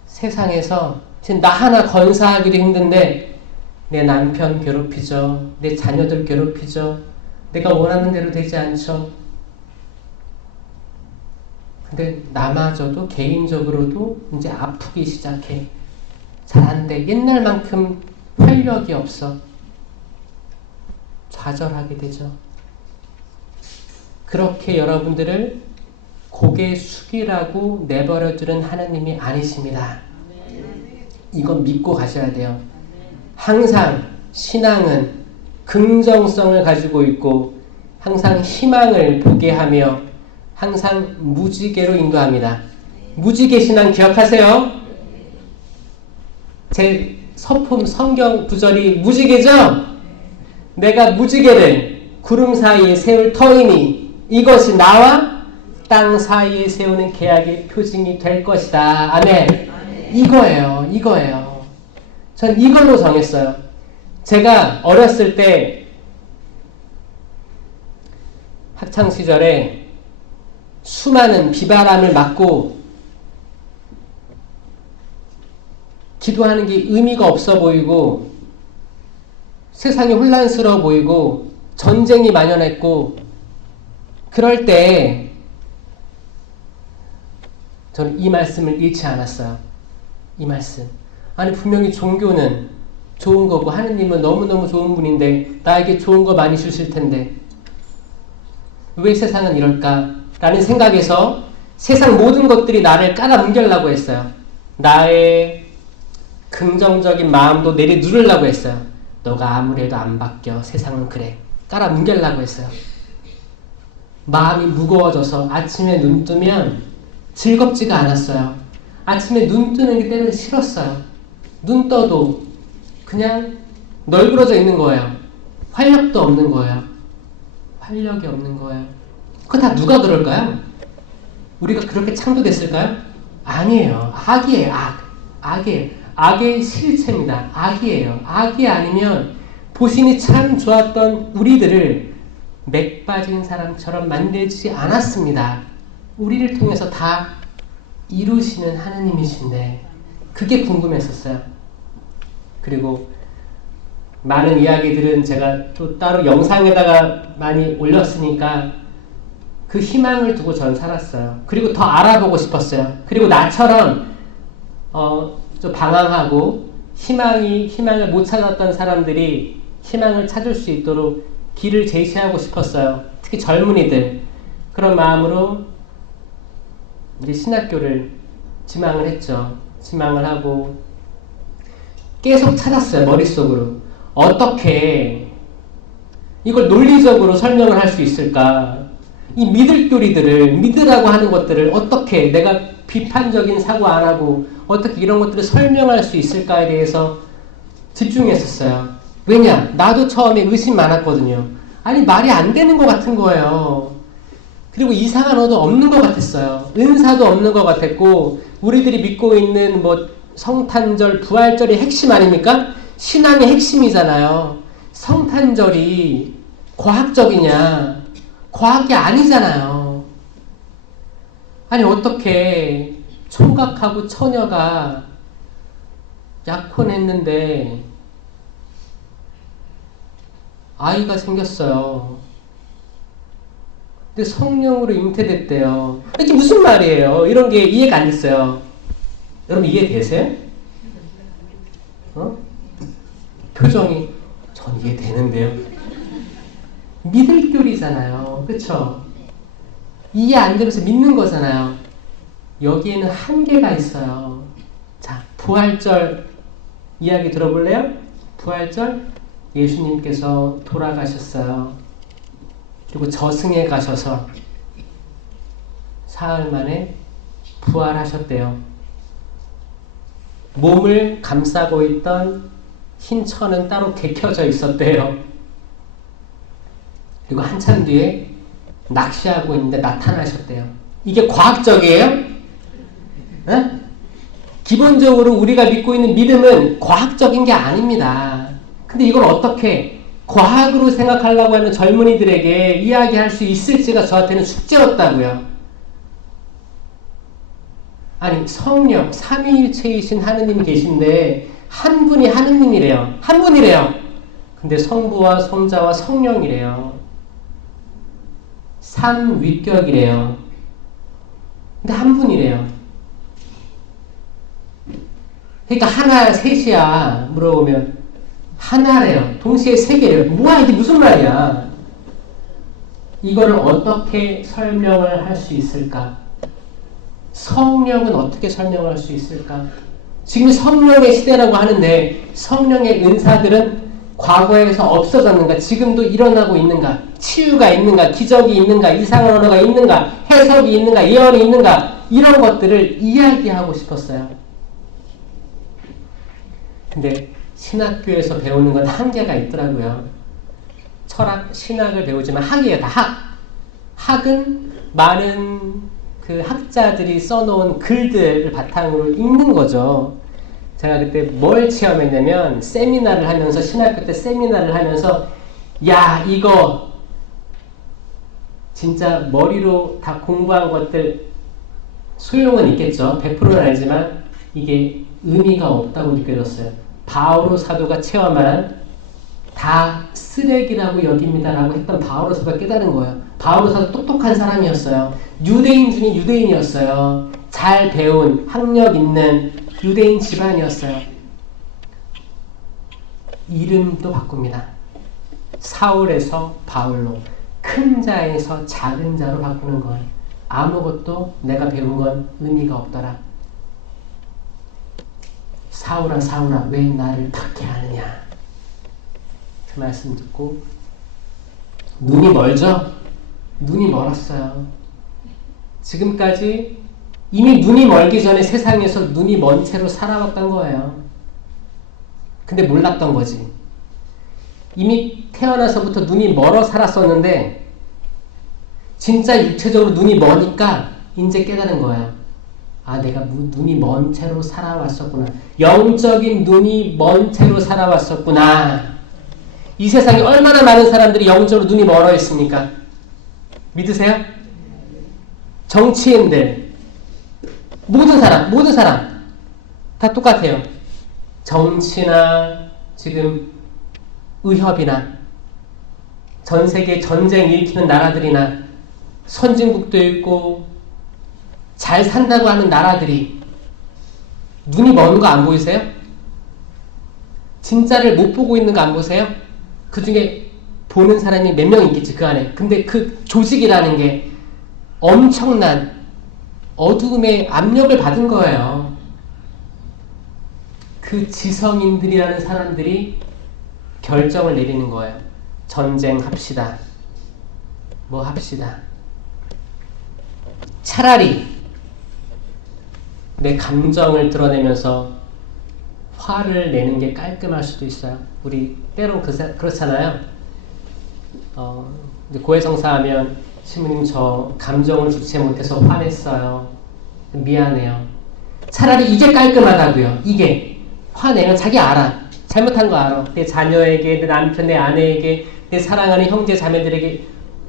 세상에서 지금 나 하나 건사하기도 힘든데 내 남편 괴롭히죠. 내 자녀들 괴롭히죠. 내가 원하는 대로 되지 않죠. 근데 나마저도 개인적으로도 이제 아프기 시작해. 잘 안 돼. 옛날만큼 활력이 없어. 좌절하게 되죠. 그렇게 여러분들을 고개 숙이라고 내버려두는 하나님이 아니십니다. 이건 믿고 가셔야 돼요. 항상 신앙은 긍정성을 가지고 있고 항상 희망을 보게 하며 항상 무지개로 인도합니다. 무지개 신앙 기억하세요? 제 서품 성경 구절이 무지개죠? 내가 무지개를 구름 사이에 세울 터이니 이것이 나와 땅 사이에 세우는 계약의 표징이 될 것이다. 아멘. 이거예요. 전 이걸로 정했어요. 제가 어렸을 때 학창시절에 수많은 비바람을 맞고 기도하는 게 의미가 없어 보이고 세상이 혼란스러워 보이고 전쟁이 만연했고 그럴 때 저는 이 말씀을 잃지 않았어요. 이 말씀. 아니 분명히 종교는 좋은 거고 하느님은 너무너무 좋은 분인데 나에게 좋은 거 많이 주실 텐데 왜 세상은 이럴까? 라는 생각에서 세상 모든 것들이 나를 깔아뭉개려고 했어요. 나의 긍정적인 마음도 내려누르려고 했어요. 너가 아무리 해도 안 바뀌어. 세상은 그래. 깔아뭉개려고 했어요. 마음이 무거워져서 아침에 눈 뜨면 즐겁지가 않았어요. 아침에 눈 뜨는 게 때문에 싫었어요. 눈 떠도 그냥 널브러져 있는 거예요. 활력도 없는 거예요. 활력이 없는 거예요. 그거 다 누가 그럴까요? 우리가 그렇게 창조됐을까요? 아니에요. 악이에요. 악이에요. 악의 실체입니다. 악이에요. 악이 아니면 보신이 참 좋았던 우리들을 맥 빠진 사람처럼 만들지 않았습니다. 우리를 통해서 다 이루시는 하느님이신데 그게 궁금했었어요. 그리고 많은 이야기들은 제가 또 따로 영상에다가 많이 올렸으니까 그 희망을 두고 전 살았어요. 그리고 더 알아보고 싶었어요. 그리고 나처럼 좀 방황하고 희망을 못 찾았던 사람들이 희망을 찾을 수 있도록 길을 제시하고 싶었어요. 특히 젊은이들. 그런 마음으로 이제 신학교를 지망을 했죠. 지망을 하고 계속 찾았어요. 머릿속으로. 어떻게 이걸 논리적으로 설명을 할 수 있을까? 이 믿을교리들을 믿으라고 하는 것들을 어떻게 내가 비판적인 사고 안 하고 어떻게 이런 것들을 설명할 수 있을까에 대해서 집중했었어요. 왜냐? 나도 처음에 의심 많았거든요. 아니 말이 안 되는 것 같은 거예요. 그리고 이상한 언어 없는 것 같았어요. 은사도 없는 것 같았고 우리들이 믿고 있는 뭐 성탄절, 부활절이 핵심 아닙니까? 신앙의 핵심이잖아요. 성탄절이 과학적이냐? 과학이 아니잖아요. 아니 어떻게 총각하고 처녀가 약혼했는데 아이가 생겼어요. 근데 성령으로 잉태됐대요. 이게 무슨 말이에요? 이런 게 이해가 안 됐어요. 여러분 이해되세요? 표정이 전 이해되는데요. 믿을 교리잖아요. 그쵸? 이해 안 되면서 믿는 거잖아요. 여기에는 한계가 있어요. 자, 부활절 이야기 들어볼래요? 부활절 예수님께서 돌아가셨어요. 그리고 저승에 가셔서 사흘 만에 부활하셨대요. 몸을 감싸고 있던 흰 천은 따로 개켜져 있었대요. 그리고 한참 뒤에 낚시하고 있는데 나타나셨대요. 이게 과학적이에요? 에? 기본적으로 우리가 믿고 있는 믿음은 과학적인 게 아닙니다. 근데 이걸 어떻게 과학으로 생각하려고 하는 젊은이들에게 이야기할 수 있을지가 저한테는 숙제였다고요. 아니, 성령, 삼위일체이신 하느님이 계신데 한 분이 하느님이래요. 한 분이래요. 근데 성부와 성자와 성령이래요. 삼위격이래요. 근데 한 분이래요. 그러니까 하나, 셋이야 물어보면 하나래요. 동시에 세 개래요. 뭐야 이게 무슨 말이야. 이거를 어떻게 설명을 할 수 있을까? 성령은 어떻게 설명할 수 있을까? 지금 성령의 시대라고 하는데 성령의 은사들은 과거에서 없어졌는가? 지금도 일어나고 있는가? 치유가 있는가? 기적이 있는가? 이상한 언어가 있는가? 해석이 있는가? 예언이 있는가? 이런 것들을 이야기하고 싶었어요. 근데 신학교에서 배우는 건 한계가 있더라고요. 철학, 신학을 배우지만 학이에요. 다 학. 학은 많은 그 학자들이 써놓은 글들을 바탕으로 읽는 거죠. 제가 그때 뭘 체험했냐면 세미나를 하면서 신학교 때 세미나를 하면서 야 이거 진짜 머리로 다 공부한 것들 소용은 있겠죠. 100%는 알지만 이게 의미가 없다고 느껴졌어요. 바오로 사도가 체험한 다 쓰레기라고 여깁니다라고 했던 바오로 사도가 깨달은 거예요. 바오로 사도 똑똑한 사람이었어요. 유대인 중에 유대인이었어요. 잘 배운 학력 있는 유대인 집안이었어요. 이름도 바꿉니다. 사울에서 바울로, 큰 자에서 작은 자로 바꾸는 거예요. 아무것도 내가 배운 건 의미가 없더라. 사울아 사울아 왜 나를 박해하느냐. 그 말씀 듣고 눈이 멀죠? 눈이 멀었어요. 지금까지 이미 눈이 멀기 전에 세상에서 눈이 먼 채로 살아왔던 거예요. 근데 몰랐던 거지. 이미 태어나서부터 눈이 멀어 살았었는데 진짜 육체적으로 눈이 머니까 이제 깨달은 거예요. 아, 내가 눈이 먼 채로 살아왔었구나. 영적인 눈이 먼 채로 살아왔었구나. 이 세상에 얼마나 많은 사람들이 영적으로 눈이 멀어 있습니까? 믿으세요? 정치인들, 모든 사람 다 똑같아요. 정치나 지금 의협이나 전 세계 전쟁 일으키는 나라들이나 선진국도 있고 잘 산다고 하는 나라들이 눈이 먼 거 안 보이세요? 진짜를 못 보고 있는 거 안 보세요? 그 중에 보는 사람이 몇 명 있겠지 그 안에. 근데 그 조직이라는 게 엄청난 어두움의 압력을 받은 거예요. 그 지성인들이라는 사람들이 결정을 내리는 거예요. 전쟁합시다. 뭐 합시다. 차라리 내 감정을 드러내면서 화를 내는 게 깔끔할 수도 있어요. 우리 때론 그렇잖아요. 고해성사하면 신부님 저 감정을 주체 못해서 화냈어요. 미안해요. 차라리 이게 깔끔하다고요. 이게 화내면 자기 알아. 잘못한 거 알아. 내 자녀에게, 내 남편, 내 아내에게, 내 사랑하는 형제 자매들에게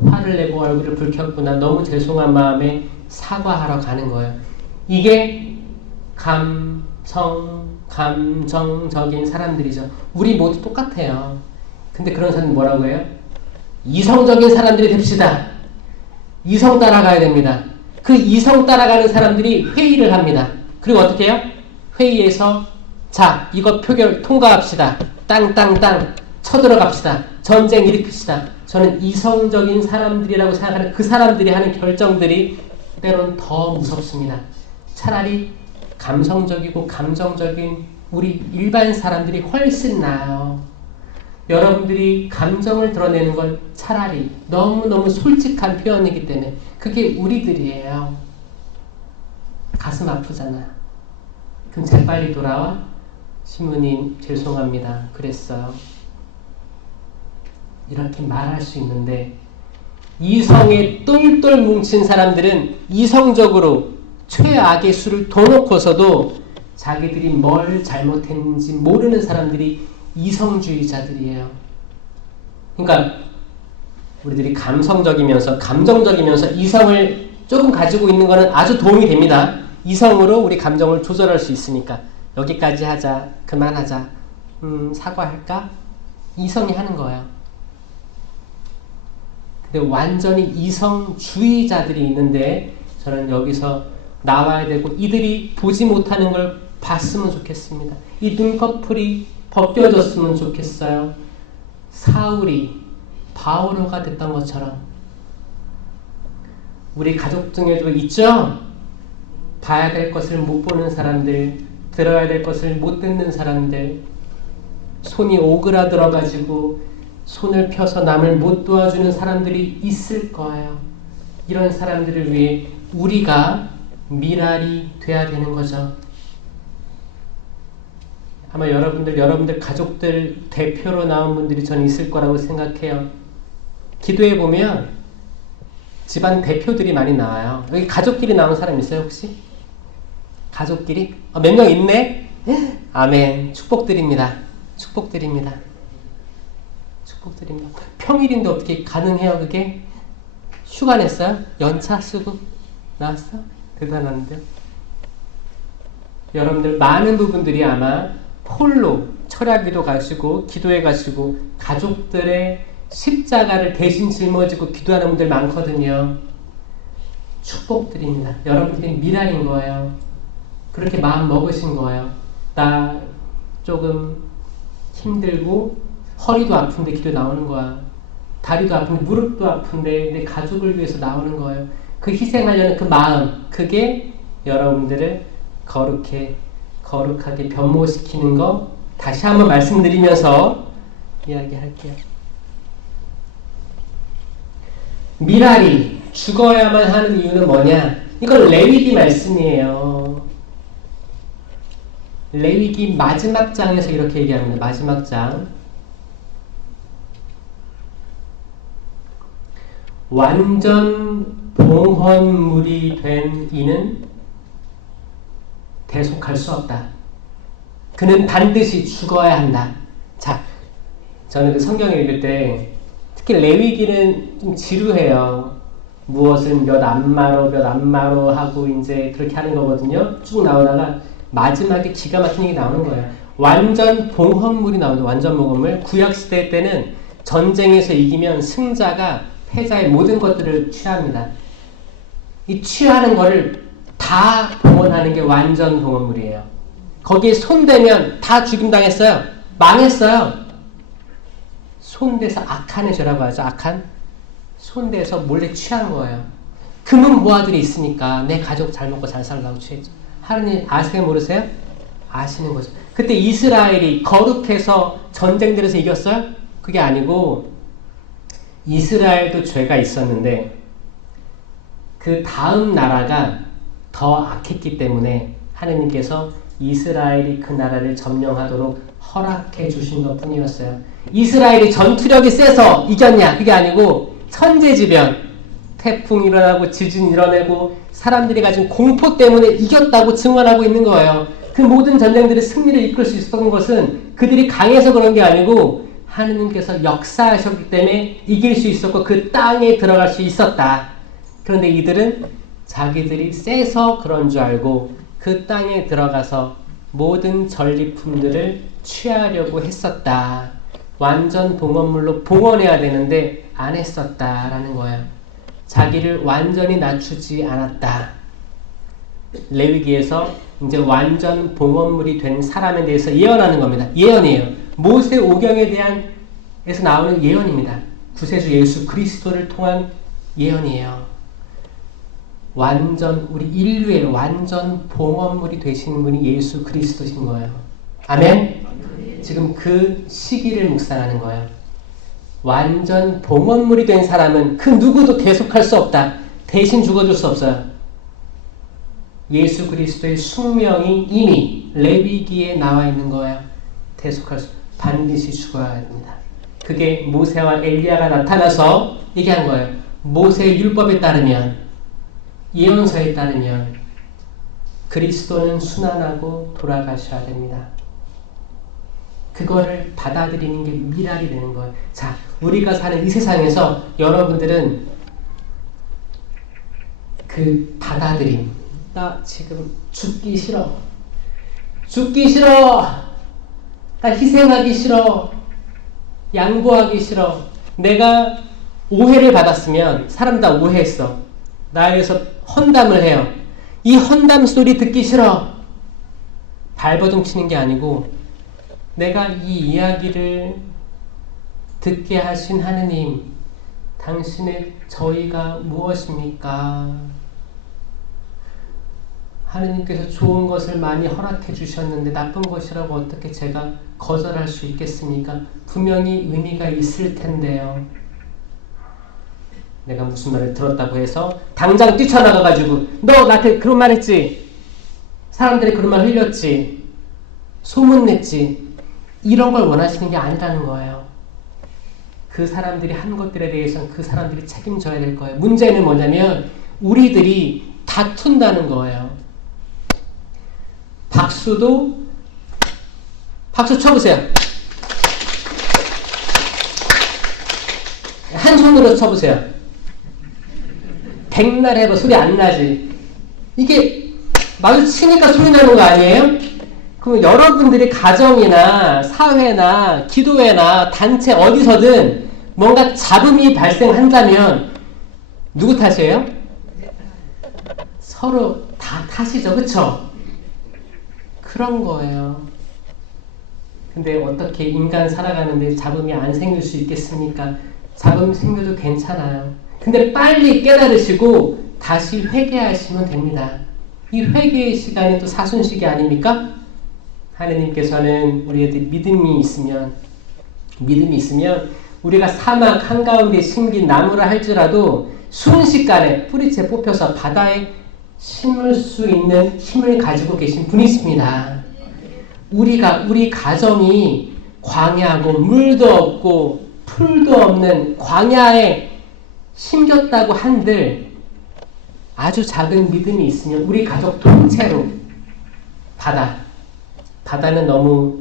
화를 내고 얼굴을 붉혔구나. 너무 죄송한 마음에 사과하러 가는 거예요. 이게 감정적인 사람들이죠. 우리 모두 똑같아요. 근데 그런 사람은 뭐라고 해요? 이성적인 사람들이 됩시다. 이성 따라가야 됩니다. 그 이성 따라가는 사람들이 회의를 합니다. 그리고 어떻게 해요? 회의에서 자, 이거 표결 통과합시다. 땅땅땅 쳐들어갑시다. 전쟁 일으킵시다. 저는 이성적인 사람들이라고 생각하는 그 사람들이 하는 결정들이 때론 더 무섭습니다. 차라리 감성적이고 감정적인 우리 일반 사람들이 훨씬 나아요. 여러분들이 감정을 드러내는 건 차라리 너무너무 솔직한 표현이기 때문에 그게 우리들이에요. 가슴 아프잖아. 그럼 재빨리 돌아와? 신부님 죄송합니다. 그랬어요. 이렇게 말할 수 있는데 이성에 똘똘 뭉친 사람들은 이성적으로 최악의 수를 더 놓고서도 자기들이 뭘 잘못했는지 모르는 사람들이 이성주의자들이에요. 그러니까 우리들이 감성적이면서 감정적이면서 이성을 조금 가지고 있는 것은 아주 도움이 됩니다. 이성으로 우리 감정을 조절할 수 있으니까 여기까지 하자, 그만하자, 사과할까? 이성이 하는 거예요. 근데 완전히 이성주의자들이 있는데 저는 여기서 나와야 되고 이들이 보지 못하는 걸 봤으면 좋겠습니다. 이 눈꺼풀이 벗겨졌으면 좋겠어요. 사울이 바오로가 됐던 것처럼 우리 가족 중에도 있죠? 봐야 될 것을 못 보는 사람들, 들어야 될 것을 못 듣는 사람들, 손이 오그라들어가지고 손을 펴서 남을 못 도와주는 사람들이 있을 거예요. 이런 사람들을 위해 우리가 미랄이 돼야 되는 거죠. 아마 여러분들 가족들 대표로 나온 분들이 저는 있을 거라고 생각해요. 기도해 보면 집안 대표들이 많이 나와요. 여기 가족끼리 나온 사람 있어요 혹시? 가족끼리? 몇 명 있네? 아멘. 축복드립니다. 축복드립니다. 축복드립니다. 평일인데 어떻게 가능해요 그게? 휴가 냈어요? 연차 쓰고 나왔어? 대단한데요? 여러분들 많은 부분들이 아마 홀로 철야기도 가시고 기도해 가시고 가족들의 십자가를 대신 짊어지고 기도하는 분들 많거든요. 축복드립니다. 여러분들이 미랄인 거예요. 그렇게 마음 먹으신 거예요. 나 조금 힘들고 허리도 아픈데 기도 나오는 거야. 다리도 아픈데 무릎도 아픈데 내 가족을 위해서 나오는 거예요. 그 희생하려는 그 마음, 그게 여러분들을 거룩하게 변모시키는 거 다시 한번 말씀드리면서 이야기할게요. 미랄이 죽어야만 하는 이유는 뭐냐? 이건 레위기 말씀이에요. 레위기 마지막 장에서 이렇게 얘기합니다. 마지막 장. 완전 봉헌물이 된 이는 대속할 수 없다. 그는 반드시 죽어야 한다. 자, 저는 그 성경을 읽을 때 특히 레위기는 좀 지루해요. 무엇을 몇 안마로 하고 이제 그렇게 하는 거거든요. 쭉 나오다가 마지막에 기가 막힌 얘기 나오는 거예요. 완전 봉헌물이 나오죠. 완전 봉헌물. 구약시대 때는 전쟁에서 이기면 승자가 패자의 모든 것들을 취합니다. 이 취하는 거를 다 봉헌하는 게 완전 봉헌물이에요. 거기에 손대면 다 죽임당했어요. 망했어요. 손대서 악한의 죄라고 하죠. 악한. 손대서 몰래 취한 거예요. 금은 모아들이 있으니까 내 가족 잘 먹고 잘 살라고 취했죠. 하느님 아세요 모르세요? 아시는 거죠. 그때 이스라엘이 거룩해서 전쟁들에서 이겼어요? 그게 아니고 이스라엘도 죄가 있었는데 그 다음 나라가 더 악했기 때문에 하느님께서 이스라엘이 그 나라를 점령하도록 허락해 주신 것 뿐이었어요. 이스라엘이 전투력이 세서 이겼냐? 그게 아니고 천재지변, 태풍 일어나고 지진 일어나고 사람들이 가진 공포 때문에 이겼다고 증언하고 있는 거예요. 그 모든 전쟁들의 승리를 이끌 수 있었던 것은 그들이 강해서 그런 게 아니고 하느님께서 역사하셨기 때문에 이길 수 있었고 그 땅에 들어갈 수 있었다. 그런데 이들은 자기들이 세서 그런 줄 알고 그 땅에 들어가서 모든 전리품들을 취하려고 했었다. 완전 봉헌물로 봉헌해야 되는데 안 했었다라는 거예요. 자기를 완전히 낮추지 않았다. 레위기에서 이제 완전 봉헌물이 된 사람에 대해서 예언하는 겁니다. 예언이에요. 모세 오경에 대한 에서 나오는 예언입니다. 구세주 예수 그리스도를 통한 예언이에요. 완전 우리 인류의 완전 봉헌물이 되시는 분이 예수 그리스도신 거예요. 아멘? 지금 그 시기를 묵상하는 거예요. 완전 봉헌물이 된 사람은 그 누구도 대속할 수 없다. 대신 죽어줄 수 없어요. 예수 그리스도의 숙명이 이미 레위기에 나와 있는 거예요. 대속할 수 반드시 죽어야 됩니다. 그게 모세와 엘리야가 나타나서 얘기한 거예요. 모세의 율법에 따르면, 예언서에 따르면 그리스도는 순환하고 돌아가셔야 됩니다. 그거를 받아들이는 게 미랄이 되는 거예요. 자, 우리가 사는 이 세상에서 여러분들은 그 받아들임, 나 지금 죽기 싫어, 죽기 싫어, 나 희생하기 싫어, 양보하기 싫어, 내가 오해를 받았으면 사람 다 오해했어, 나에게서 헌담을 해요, 이 헌담 소리 듣기 싫어, 발버둥 치는 게 아니고 내가 이 이야기를 듣게 하신 하느님, 당신의 저희가 무엇입니까? 하느님께서 좋은 것을 많이 허락해 주셨는데 나쁜 것이라고 어떻게 제가 거절할 수 있겠습니까? 분명히 의미가 있을 텐데요. 내가 무슨 말을 들었다고 해서 당장 뛰쳐나가가지고 너 나한테 그런 말 했지? 사람들이 그런 말 흘렸지? 소문냈지? 이런 걸 원하시는 게 아니라는 거예요. 그 사람들이 한 것들에 대해서는 그 사람들이 책임져야 될 거예요. 문제는 뭐냐면 우리들이 다툰다는 거예요. 박수 쳐보세요. 한 손으로 쳐보세요. 백날 해봐. 소리 안 나지. 이게 마주치니까 소리 나는 거 아니에요? 그럼 여러분들이 가정이나 사회나 기도회나 단체 어디서든 뭔가 잡음이 발생한다면 누구 탓이에요? 서로 다 탓이죠. 그쵸? 그런 거예요. 근데 어떻게 인간 살아가는데 잡음이 안 생길 수 있겠습니까? 잡음 생겨도 괜찮아요. 근데 빨리 깨달으시고 다시 회개하시면 됩니다. 이 회개의 시간이 또 사순식이 아닙니까? 하느님께서는 우리한테 믿음이 있으면 우리가 사막 한가운데 심긴 나무라 할지라도 순식간에 뿌리채 뽑혀서 바다에 심을 수 있는 힘을 가지고 계신 분이십니다. 우리 가정이 광야고 물도 없고 풀도 없는 광야에 심겼다고 한들 아주 작은 믿음이 있으면 우리 가족 통째로 바다는 너무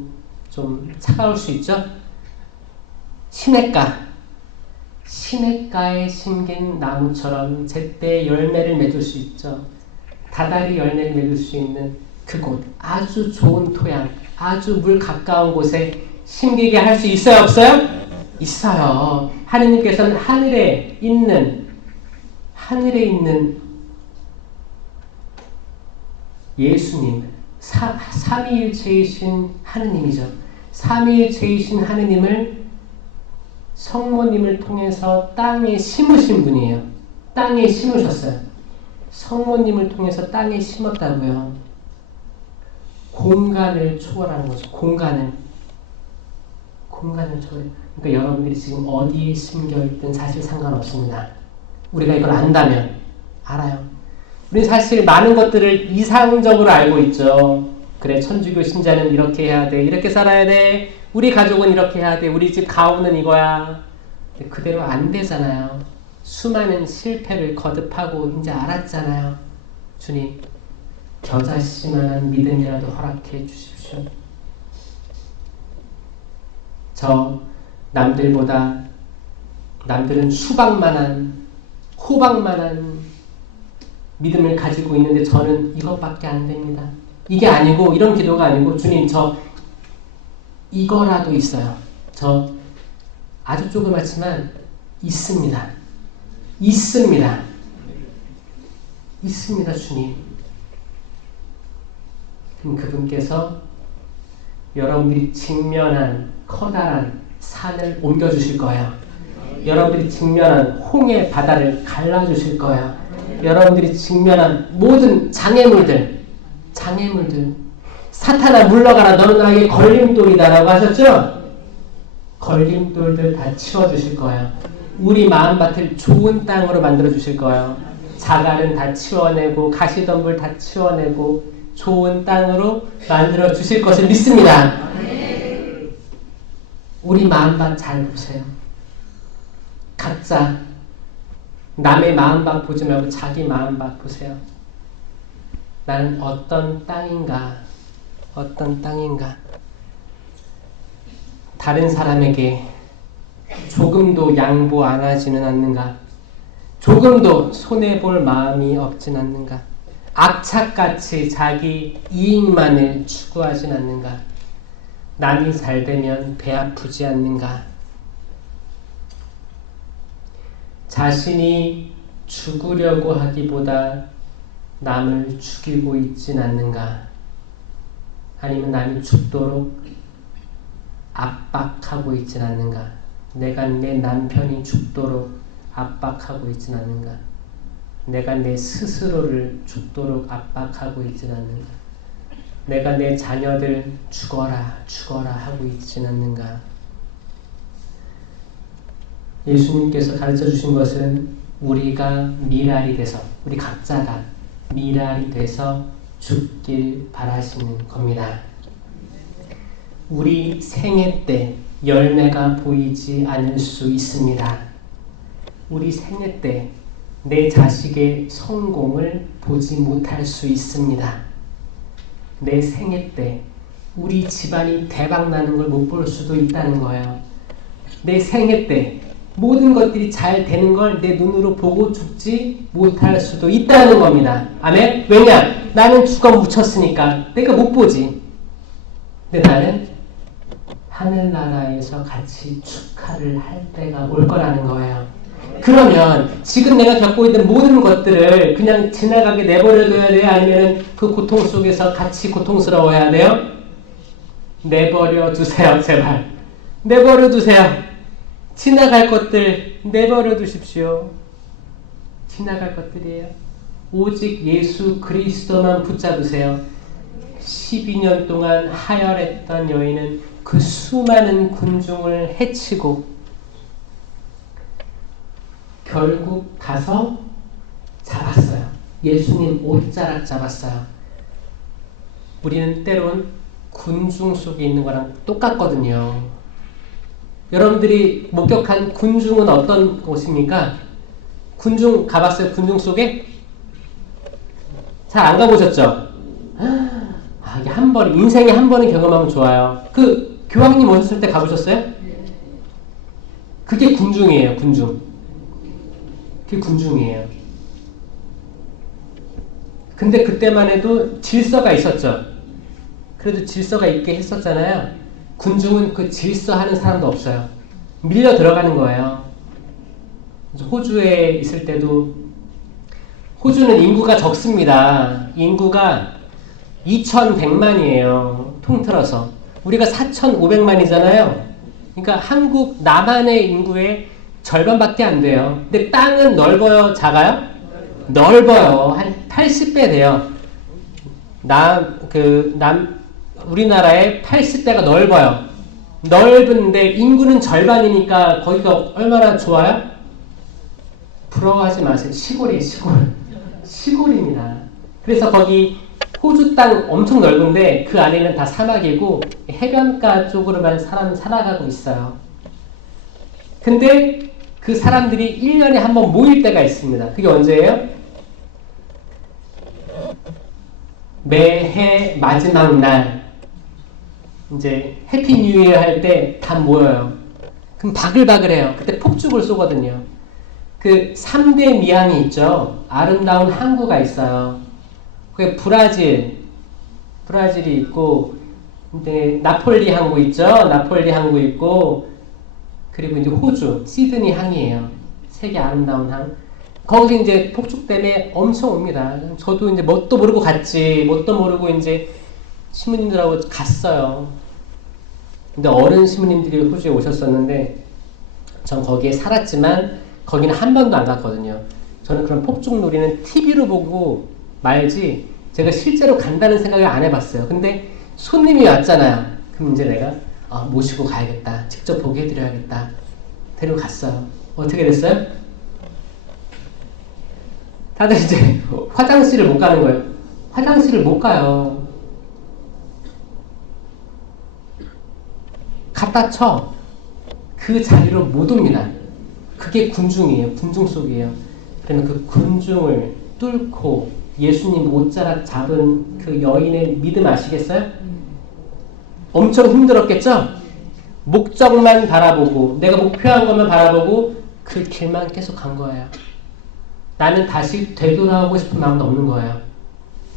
좀 차가울 수 있죠? 시냇가에 심긴 나무처럼 제때 열매를 맺을 수 있죠. 다달이 열매를 맺을 수 있는 그곳, 아주 좋은 토양, 아주 물 가까운 곳에 심기게 할 수 있어요, 없어요? 있어요. 하느님께서는 하늘에 있는 예수님, 삼위일체이신 하느님이죠. 삼위일체이신 하느님을 성모님을 통해서 땅에 심으신 분이에요. 땅에 심으셨어요. 성모님을 통해서 땅에 심었다고요. 공간을 초월하는 거죠. 공간을 초월해요. 그러니까 여러분들이 지금 어디에 심겨있든 사실 상관없습니다. 우리가 이걸 안다면 알아요. 우리 사실 많은 것들을 이상적으로 알고 있죠. 그래, 천주교 신자는 이렇게 해야 돼, 이렇게 살아야 돼, 우리 가족은 이렇게 해야 돼, 우리 집 가훈은 이거야. 근데 그대로 안 되잖아요. 수많은 실패를 거듭하고 이제 알았잖아요. 주님, 겨자씨만한 믿음이라도 허락해 주십시오. 남들은 수박만한, 호박만한 믿음을 가지고 있는데 저는 이것밖에 안 됩니다. 이게 아니고, 이런 기도가 아니고, 주님, 저 이거라도 있어요. 저 아주 조그맣지만 있습니다. 있습니다, 주님. 그럼 그분께서 여러분들이 직면한 커다란 산을 옮겨주실 거예요. 여러분들이 직면한 홍해 바다를 갈라주실 거예요. 여러분들이 직면한 모든 장애물들, 사탄아 물러가라, 너는 나에게 걸림돌이다 라고 하셨죠? 걸림돌들 다 치워주실 거예요. 우리 마음밭을 좋은 땅으로 만들어주실 거예요. 자갈은 다 치워내고 가시덤불 다 치워내고 좋은 땅으로 만들어주실 것을 믿습니다. 우리 마음밭 잘 보세요. 각자 남의 마음밭 보지 말고 자기 마음밭 보세요. 나는 어떤 땅인가? 어떤 땅인가? 다른 사람에게 조금도 양보 안 하지는 않는가? 조금도 손해볼 마음이 없진 않는가? 악착같이 자기 이익만을 추구하진 않는가? 남이 잘 되면 배 아프지 않는가? 자신이 죽으려고 하기보다 남을 죽이고 있진 않는가? 아니면 남이 죽도록 압박하고 있진 않는가? 내가 내 남편이 죽도록 압박하고 있진 않는가? 내가 내 스스로를 죽도록 압박하고 있진 않는가? 내가 내 자녀들 죽어라 죽어라 하고 있진 않는가? 예수님께서 가르쳐 주신 것은 우리가 미랄이 돼서, 우리 각자가 미랄이 돼서 죽길 바라시는 겁니다. 우리 생애 때 열매가 보이지 않을 수 있습니다. 우리 생애 때 내 자식의 성공을 보지 못할 수 있습니다. 내 생애 때 우리 집안이 대박 나는 걸 못 볼 수도 있다는 거예요. 내 생애 때 모든 것들이 잘 되는 걸 내 눈으로 보고 죽지 못할 수도 있다는 겁니다. 아멘? 왜냐? 나는 죽어 묻혔으니까 내가 못 보지. 근데 나는 하늘나라에서 같이 축하를 할 때가 올 거라는 거예요. 그러면 지금 내가 겪고 있는 모든 것들을 그냥 지나가게 내버려둬야 돼요? 아니면 그 고통 속에서 같이 고통스러워야 돼요? 내버려 두세요, 제발. 내버려 두세요. 지나갈 것들 내버려 두십시오. 지나갈 것들이에요. 오직 예수 그리스도만 붙잡으세요. 12년 동안 하혈했던 여인은 그 수많은 군중을 해치고 결국 가서 잡았어요. 예수님 옷자락 잡았어요. 우리는 때론 군중 속에 있는 거랑 똑같거든요. 여러분들이 목격한 군중은 어떤 곳입니까? 군중 가봤어요? 군중 속에? 잘 안 가보셨죠? 이게 한 번, 인생에 한 번은 경험하면 좋아요. 그 교황님 오셨을 때 가보셨어요? 그게 군중이에요, 군중. 그게 군중이에요. 근데 그때만 해도 질서가 있었죠. 그래도 질서가 있게 했었잖아요. 군중은 그 질서하는 사람도 없어요. 밀려 들어가는 거예요. 호주에 있을 때도, 호주는 인구가 적습니다. 인구가 2,100만이에요. 통틀어서. 우리가 4,500만이잖아요. 그러니까 한국 남한의 인구의 절반밖에 안 돼요. 근데 땅은 넓어요? 작아요? 넓어요. 한 80배 돼요. 우리나라의 80배가 넓어요. 넓은데 인구는 절반이니까 거기가 얼마나 좋아요? 부러워하지 마세요. 시골이에요, 시골. 시골입니다. 그래서 거기 호주 땅 엄청 넓은데 그 안에는 다 사막이고 해변가 쪽으로만 사람 살아가고 있어요. 근데 그 사람들이 1년에 한 번 모일 때가 있습니다. 그게 언제예요? 매해 마지막 날 이제 해피 뉴 이어 할 때 다 모여요. 그럼 바글바글해요. 그때 폭죽을 쏘거든요. 그 3대 미항이 있죠. 아름다운 항구가 있어요. 그게 브라질이 있고, 이제 나폴리 항구 있죠. 나폴리 항구 있고, 그리고 이제 호주 시드니 항이에요. 세계 아름다운 항. 거기 이제 폭죽 때문에 엄청 옵니다. 저도 이제 뭣도 모르고 갔지. 뭣도 모르고 이제 신부님들하고 갔어요. 근데 어른 신부님들이 호주에 오셨었는데 전 거기에 살았지만 거기는 한 번도 안 갔거든요. 저는 그런 폭죽놀이는 TV로 보고 말지 제가 실제로 간다는 생각을 안 해봤어요. 근데 손님이 왔잖아요. 그럼 이제 내가 모시고 가야겠다. 직접 보게 해드려야겠다. 데리고 갔어요. 어떻게 됐어요? 다들 이제 화장실을 못 가는 거예요. 화장실을 못 가요. 갖다 쳐. 그 자리로 못 옵니다. 그게 군중이에요. 군중 속이에요. 그러면 그 군중을 뚫고 예수님 옷자락 잡은 그 여인의 믿음 아시겠어요? 엄청 힘들었겠죠? 목적만 바라보고 내가 목표한 것만 바라보고 그 길만 계속 간 거예요. 나는 다시 되돌아오고 싶은 마음도 없는 거예요.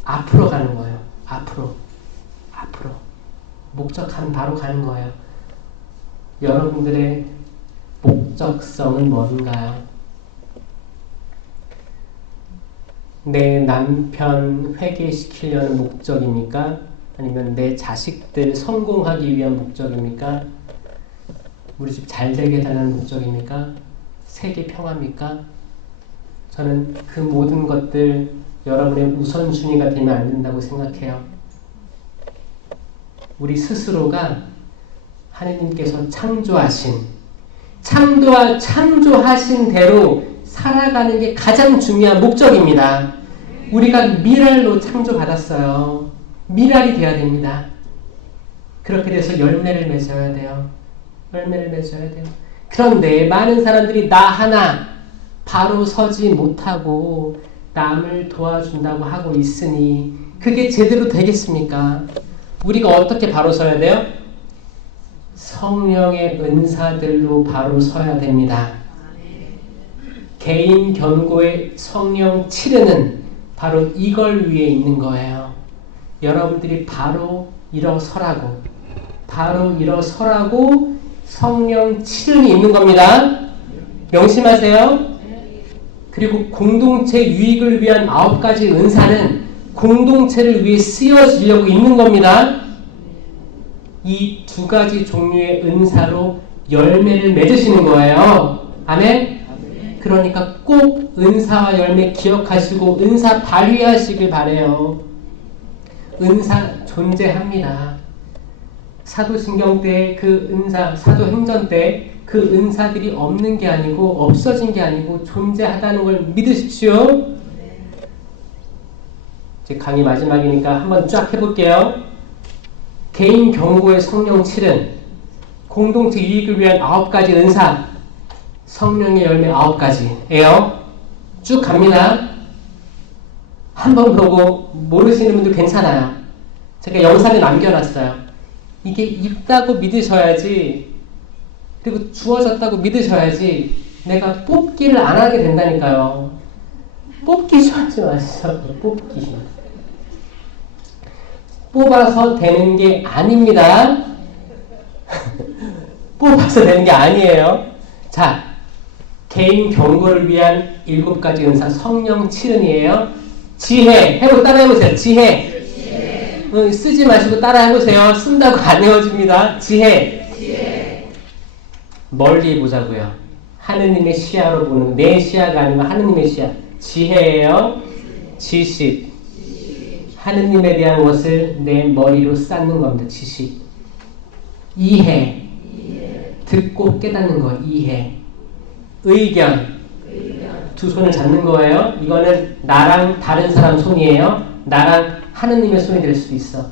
앞으로 가는 거예요. 앞으로 목적한 바로 가는 거예요. 여러분들의 목적성은 뭔가요? 내 남편 회개시키려는 목적입니까? 아니면 내 자식들 성공하기 위한 목적입니까? 우리 집 잘 되게 해달라는 목적입니까? 세계 평화입니까? 저는 그 모든 것들 여러분의 우선순위가 되면 안 된다고 생각해요. 우리 스스로가 하느님께서 창조하신 대로 살아가는 게 가장 중요한 목적입니다. 우리가 미랄로 창조받았어요. 미랄이 되어야 됩니다. 그렇게 돼서 열매를 맺어야 돼요. 그런데 많은 사람들이 나 하나 바로 서지 못하고 남을 도와준다고 하고 있으니 그게 제대로 되겠습니까? 우리가 어떻게 바로 서야 돼요? 성령의 은사들로 바로 서야 됩니다. 개인 견고의 성령 치르는 바로 이걸 위해 있는 거예요. 여러분들이 바로 일어서라고 성령 치른이 있는 겁니다. 명심하세요. 그리고 공동체 유익을 위한 9가지 은사는 공동체를 위해 쓰여지려고 있는 겁니다. 이 2가지 종류의 은사로 열매를 맺으시는 거예요. 아멘? 그러니까 꼭 은사와 열매 기억하시고 은사 발휘하시길 바래요. 은사 존재합니다. 사도신경 때 그 은사, 사도행전 때 그 은사들이 없는 게 아니고 없어진 게 아니고 존재하다는 걸 믿으십시오. 이제 강의 마지막이니까 한번 쫙 해볼게요. 개인 경고의 성령 칠은 공동체 유익을 위한 9가지 은사, 성령의 열매 9가지예요. 쭉 갑니다. 한번 보고 모르시는 분들 괜찮아요. 제가 영상에 남겨놨어요. 이게 있다고 믿으셔야지, 그리고 주어졌다고 믿으셔야지 내가 뽑기를 안 하게 된다니까요. 뽑기 좀 하지 마시죠. 뽑기. 뽑아서 되는 게 아닙니다. 뽑아서 되는 게 아니에요. 자, 개인 경고를 위한 7가지 은사 성령 칠은이에요. 지혜, 따라해보세요. 지혜. 쓰지 마시고 따라해보세요. 쓴다고 안 외워집니다. 지혜. 멀리 보자고요. 하느님의 시야로 보는, 내 시야가 아니고 하느님의 시야. 지혜예요. 지식. 하느님에 대한 것을 내 머리로 쌓는 겁니다. 지식. 이해. 듣고 깨닫는 거. 이해. 의견. 2 손을 잡는 거예요. 이거는 나랑 다른 사람 손이에요. 나랑 하느님의 손이 될 수도 있어.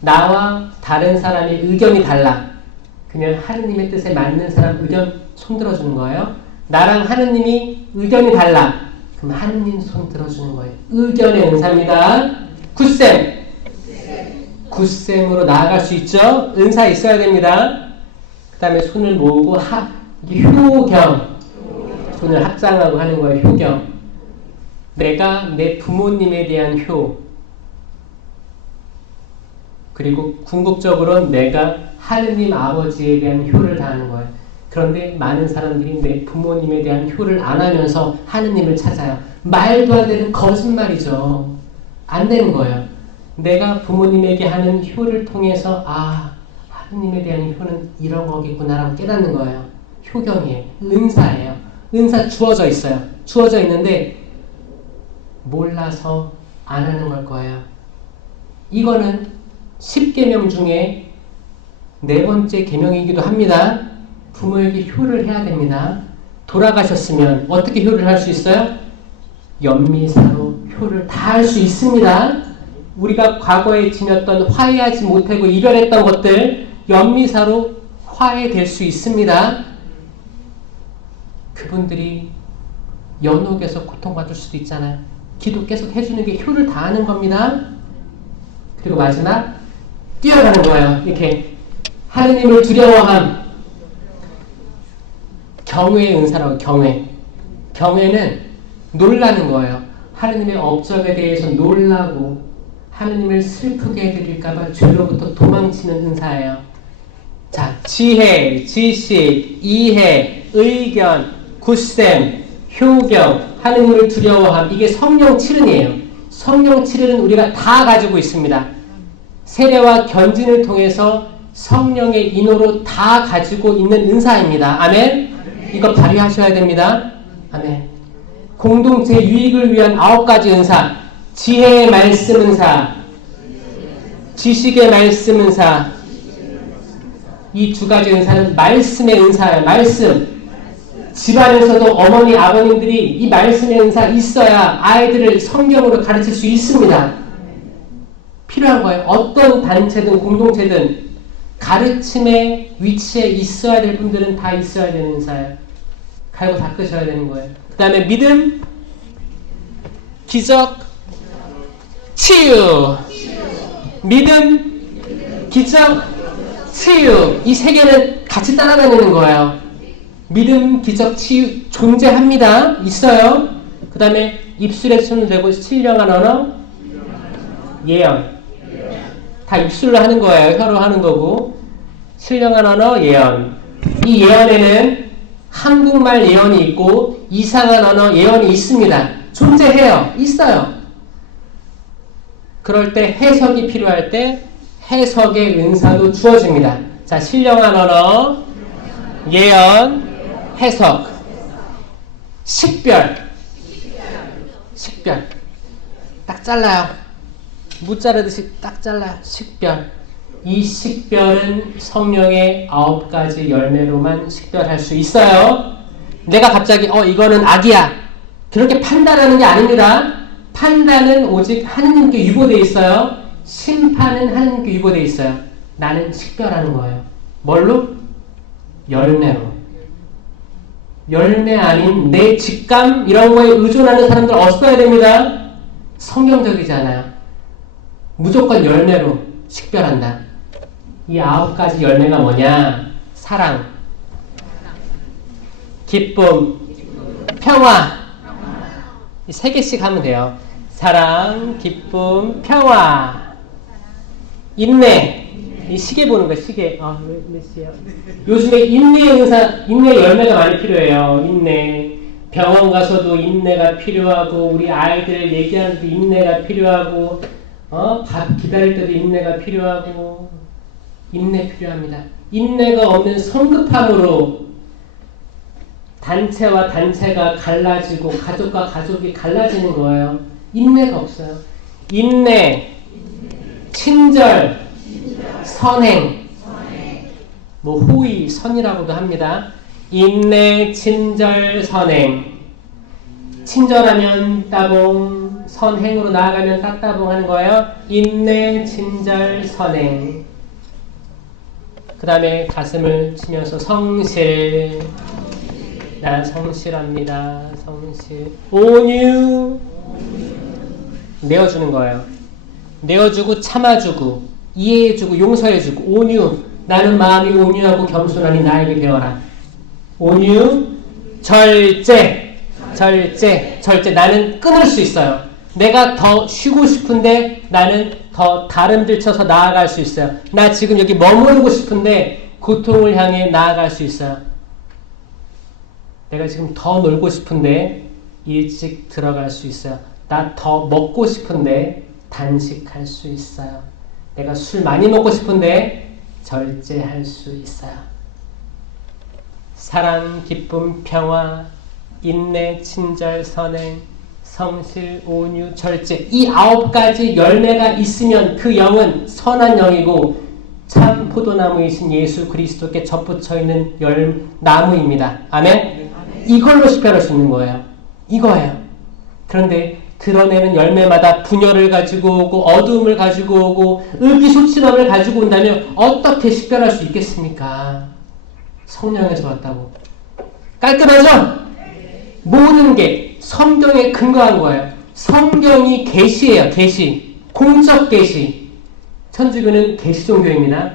나와 다른 사람의 의견이 달라. 그냥 하느님의 뜻에 맞는 사람 의견 손 들어주는 거예요. 나랑 하느님이 의견이 달라. 그럼 하느님 손 들어주는 거예요. 의견의 은사입니다. 굿셈으로 나아갈 수 있죠. 은사 있어야 됩니다. 그 다음에 손을 모으고 효경. 손을 합장하고 하는 거예요. 효경. 내가 내 부모님에 대한 효. 그리고 궁극적으로 내가 하느님 아버지에 대한 효를 다하는 거예요. 그런데 많은 사람들이 내 부모님에 대한 효를 안 하면서 하느님을 찾아요. 말도 안 되는 거짓말이죠. 안 되는 거예요. 내가 부모님에게 하는 효를 통해서 하느님에 대한 효는 이런 거겠구나라고 깨닫는 거예요. 효경이에요. 은사예요. 은사 주어져 있어요. 주어져 있는데 몰라서 안 하는 걸 거예요. 이거는 10계명 중에 4번째 계명이기도 합니다. 부모에게 효를 해야 됩니다. 돌아가셨으면 어떻게 효를 할 수 있어요? 연미사로 효를 다 할 수 있습니다. 우리가 과거에 지녔던 화해하지 못하고 이별했던 것들 연미사로 화해될 수 있습니다. 그분들이 연옥에서 고통받을 수도 있잖아요. 기도 계속 해주는 게 효를 다하는 겁니다. 그리고 마지막 뛰어가는 거예요. 이렇게 하느님을 두려워함. 경외의 은사라고. 경외는 놀라는 거예요. 하느님의 업적에 대해서 놀라고 하느님을 슬프게 해드릴까봐 죄로부터 도망치는 은사예요. 자, 지혜, 지식, 이해, 의견, 굳셈, 효경, 하느님을 두려워함. 이게 성령 7은이에요. 성령 7은은 우리가 다 가지고 있습니다. 세례와 견진을 통해서 성령의 인호로 다 가지고 있는 은사입니다. 아멘. 이거 발휘하셔야 됩니다. 아멘. 공동체 유익을 위한 9가지 은사. 지혜의 말씀 은사, 지식의 말씀 은사. 이 2가지 은사는 말씀의 은사예요. 말씀. 집안에서도 어머니, 아버님들이 이 말씀의 은사 있어야 아이들을 성경으로 가르칠 수 있습니다. 필요한 거예요. 어떤 단체든 공동체든 가르침의 위치에 있어야 될 분들은 다 있어야 되는 은사예요. 갈고 닦으셔야 되는 거예요. 그 다음에 믿음, 기적, 치유. 믿음, 기적, 치유. 이 3개는 같이 따라다니는 거예요. 믿음, 기적, 치유 존재합니다. 있어요. 그 다음에 입술에 손을 대고 신령한 언어, 예언. 다 입술로 하는 거예요. 혀로 하는 거고. 신령한 언어, 예언. 이 예언에는 한국말 예언이 있고 이상한 언어 예언이 있습니다. 존재해요. 있어요. 그럴 때 해석이 필요할 때 해석의 은사도 주어집니다. 자, 신령한 언어, 예언, 해석, 식별. 딱 잘라요. 무 자르듯이 딱 잘라요. 식별. 이 식별은 성령의 9가지 열매로만 식별할 수 있어요. 내가 갑자기 이거는 악이야 그렇게 판단하는 게 아닙니다. 판단은 오직 하느님께 유보되어 있어요. 심판은 하느님께 유보되어 있어요. 나는 식별하는 거예요. 뭘로? 열매로. 열매 아닌 내 직감 이런 거에 의존하는 사람들 없어야 됩니다. 성경적이지 않아요. 무조건 열매로 식별한다. 이 9가지 열매가 뭐냐? 사랑, 기쁨, 평화. 이 3개씩 하면 돼요. 사랑, 기쁨, 평화, 인내. 이 시계 보는 거 시계. 몇 시야? 요즘에 인내의 은사, 인내 열매가 많이 필요해요. 인내. 병원 가서도 인내가 필요하고, 우리 아이들 얘기하는 때도 인내가 필요하고, 밥 기다릴 때도 인내가 필요하고, 인내 필요합니다. 인내가 없는 성급함으로 단체와 단체가 갈라지고 가족과 가족이 갈라지는 거예요. 인내가 없어요. 인내, 친절, 선행, 호의, 선이라고도 합니다. 인내, 친절, 선행. 친절하면 따봉, 선행으로 나아가면 따따봉 하는 거예요. 인내, 친절, 선행. 그 다음에 가슴을 치면서 성실. 나 성실합니다. 성실. 온유. 내어주는 거예요. 내어주고 참아주고 이해해주고 용서해주고. 온유. 나는 마음이 온유하고 겸손하니 나에게 배워라. 온유. 절제. 나는 끊을 수 있어요. 내가 더 쉬고 싶은데 나는 더 다른 들 쳐서 나아갈 수 있어요. 나 지금 여기 머무르고 싶은데 고통을 향해 나아갈 수 있어요. 내가 지금 더 놀고 싶은데 일찍 들어갈 수 있어요. 나 더 먹고 싶은데 단식할 수 있어요. 내가 술 많이 먹고 싶은데 절제할 수 있어요. 사랑, 기쁨, 평화, 인내, 친절, 선행, 성실, 온유, 절제. 이 9가지 열매가 있으면 그 영은 선한 영이고 참 포도나무이신 예수 그리스도께 접붙여 있는 나무입니다. 아멘? 이걸로 식별할 수 있는 거예요. 이거예요. 그런데 드러내는 열매마다 분열을 가지고 오고 어두움을 가지고 오고 의기소침함을 가지고 온다면 어떻게 식별할 수 있겠습니까? 성령에서 왔다고. 깔끔하죠? 모든 게 성경에 근거한 거예요. 성경이 계시예요. 계시. 공적 계시. 천주교는 계시 종교입니다.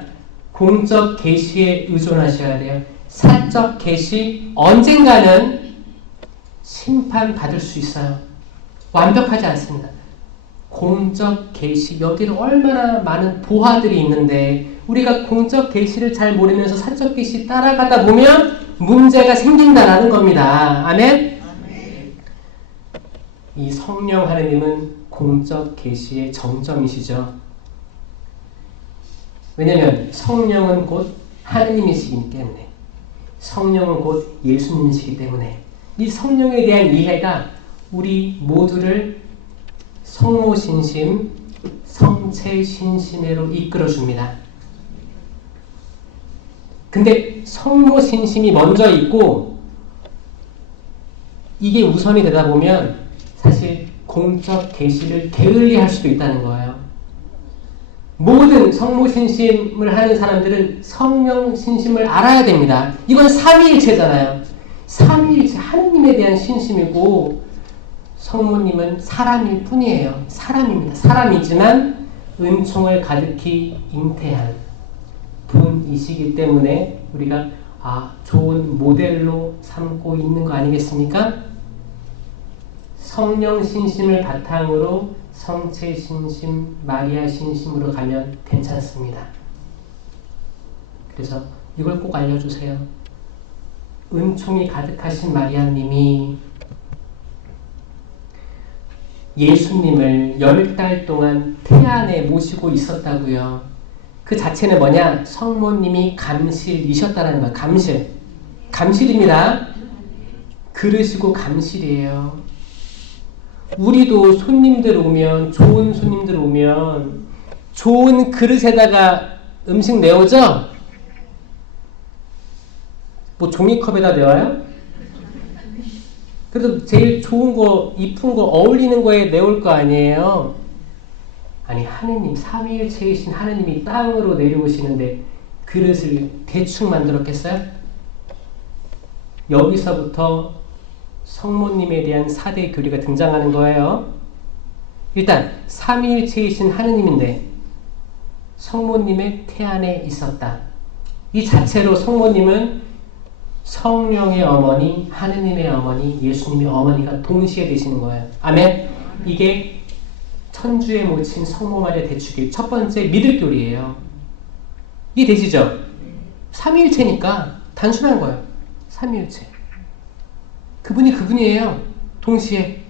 공적 계시에 의존하셔야 돼요. 사적 계시 언젠가는 심판받을 수 있어요. 완벽하지 않습니다. 공적 계시 여기는 얼마나 많은 보화들이 있는데 우리가 공적 계시를 잘 모르면서 사적 계시 따라가다 보면 문제가 생긴다라는 겁니다. 아멘? 이 성령 하느님은 공적 계시의 정점이시죠. 왜냐하면 성령은 곧 하느님이시기 때문에 성령은 곧 예수님이시기 때문에 이 성령에 대한 이해가 우리 모두를 성모신심, 성체신심으로 이끌어줍니다. 근데 성모신심이 먼저 있고 이게 우선이 되다 보면 사실 공적 계시를 게을리할 수도 있다는 거예요. 모든 성모신심을 하는 사람들은 성령신심을 알아야 됩니다. 이건 삼위일체잖아요. 삼위일체 하느님에 대한 신심이고 성모님은 사람일 뿐이에요. 사람입니다. 사람이지만 은총을 가득히 잉태한 분이시기 때문에 우리가 좋은 모델로 삼고 있는 거 아니겠습니까? 성령 신심을 바탕으로 성체 신심, 마리아 신심으로 가면 괜찮습니다. 그래서 이걸 꼭 알려주세요. 은총이 가득하신 마리아님이 예수님을 10달 동안 태안에 모시고 있었다고요. 그 자체는 뭐냐? 성모님이 감실이셨다는 거예요. 감실. 감실입니다. 그릇이고 감실이에요. 우리도 손님들 오면, 좋은 손님들 오면 좋은 그릇에다가 음식 내오죠? 뭐 종이컵에다 내와요? 그래도 제일 좋은 거, 이쁜 거, 어울리는 거에 내올 거 아니에요? 아니, 하느님, 삼위일체이신 하느님이 땅으로 내려오시는데 그릇을 대충 만들었겠어요? 여기서부터 성모님에 대한 4대 교리가 등장하는 거예요. 일단 삼위일체이신 하느님인데 성모님의 태안에 있었다. 이 자체로 성모님은 성령의 어머니, 하느님의 어머니, 예수님의 어머니가 동시에 되시는 거예요. 아멘? 이게 천주의 모친 성모 마리아 대축일 첫 번째 믿을 교리예요. 이해되시죠? 삼위일체니까 단순한 거예요. 삼위일체. 그분이 그분이에요. 동시에.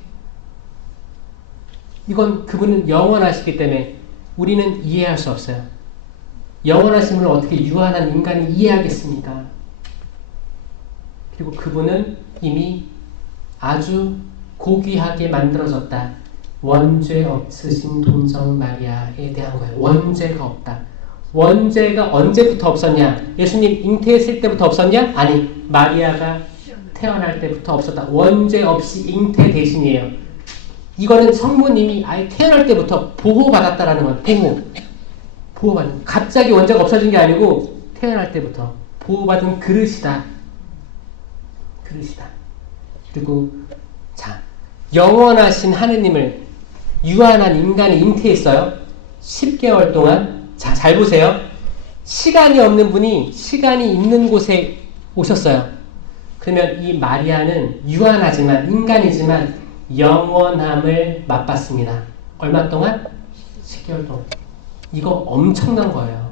이건 그분은 영원하시기 때문에 우리는 이해할 수 없어요. 영원하심을 어떻게 유한한 인간이 이해하겠습니까? 그리고 그분은 이미 아주 고귀하게 만들어졌다. 원죄 없으신 동정 마리아에 대한 거예요. 원죄가 없다. 원죄가 언제부터 없었냐? 예수님 잉태했을 때부터 없었냐? 아니, 마리아가 태어날 때부터 없었다. 원죄 없이 잉태 대신이에요. 이거는 성모님이 아예 태어날 때부터 보호받았다라는 거예요. 보호받은. 갑자기 원죄가 없어진 게 아니고 태어날 때부터 보호받은 그릇이다. 그릇이다. 그리고 자, 영원하신 하느님을 유한한 인간이 잉태했어요. 10개월 동안. 자, 잘 보세요. 시간이 없는 분이 시간이 있는 곳에 오셨어요. 그러면 이 마리아는 유한하지만 인간이지만 영원함을 맛봤습니다. 얼마 동안? 10개월 동안. 이거 엄청난 거예요.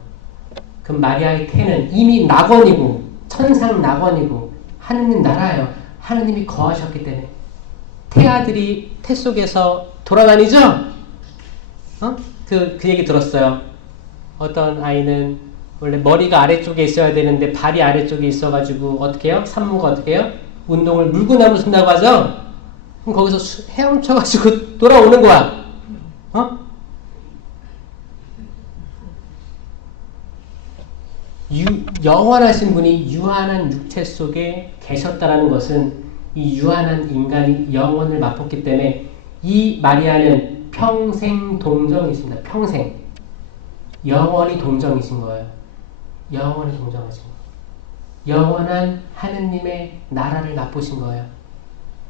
그럼 마리아의 태는 이미 낙원이고 천상 낙원이고 하느님 나라예요. 하느님이 거하셨기 때문에 태아들이 태 속에서 돌아다니죠? 그 얘기 들었어요. 어떤 아이는 원래 머리가 아래쪽에 있어야 되는데 발이 아래쪽에 있어가지고 어떻게 해요? 산모가 어떻게 해요? 운동을 물구나무 쓴다고 하죠? 그럼 거기서 헤엄쳐가지고 돌아오는 거야. 영원하신 분이 유한한 육체 속에 계셨다라는 것은 이 유한한 인간이 영원을 맛봤기 때문에 이 마리아는 평생 동정이십니다. 평생. 영원히 동정이신 거예요. 영원히 동정하신 거예요. 영원한 하느님의 나라를 맛보신 거예요.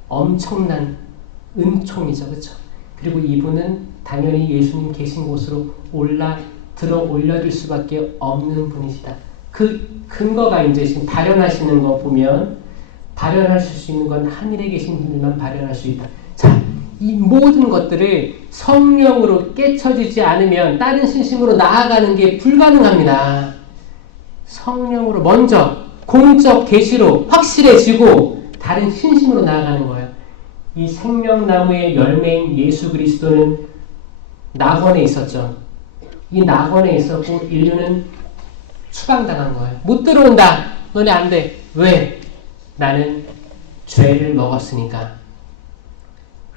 엄청난 은총이죠. 그렇죠? 그리고 이분은 당연히 예수님 계신 곳으로 들어 올려줄 수밖에 없는 분이시다. 그 근거가 이제 지금 발현하시는 거 보면 발현하실 수 있는 건 하늘에 계신 분들만 발현할 수 있다. 자, 이 모든 것들을 성령으로 깨쳐지지 않으면 다른 신심으로 나아가는 게 불가능합니다. 성령으로 먼저 공적 계시로 확실해지고 다른 신심으로 나아가는 거예요. 이 생명나무의 열매인 예수 그리스도는 낙원에 있었죠. 이 낙원에 있었고 인류는 추방당한 거예요. 못 들어온다. 너네 안 돼. 왜? 나는 죄를 먹었으니까.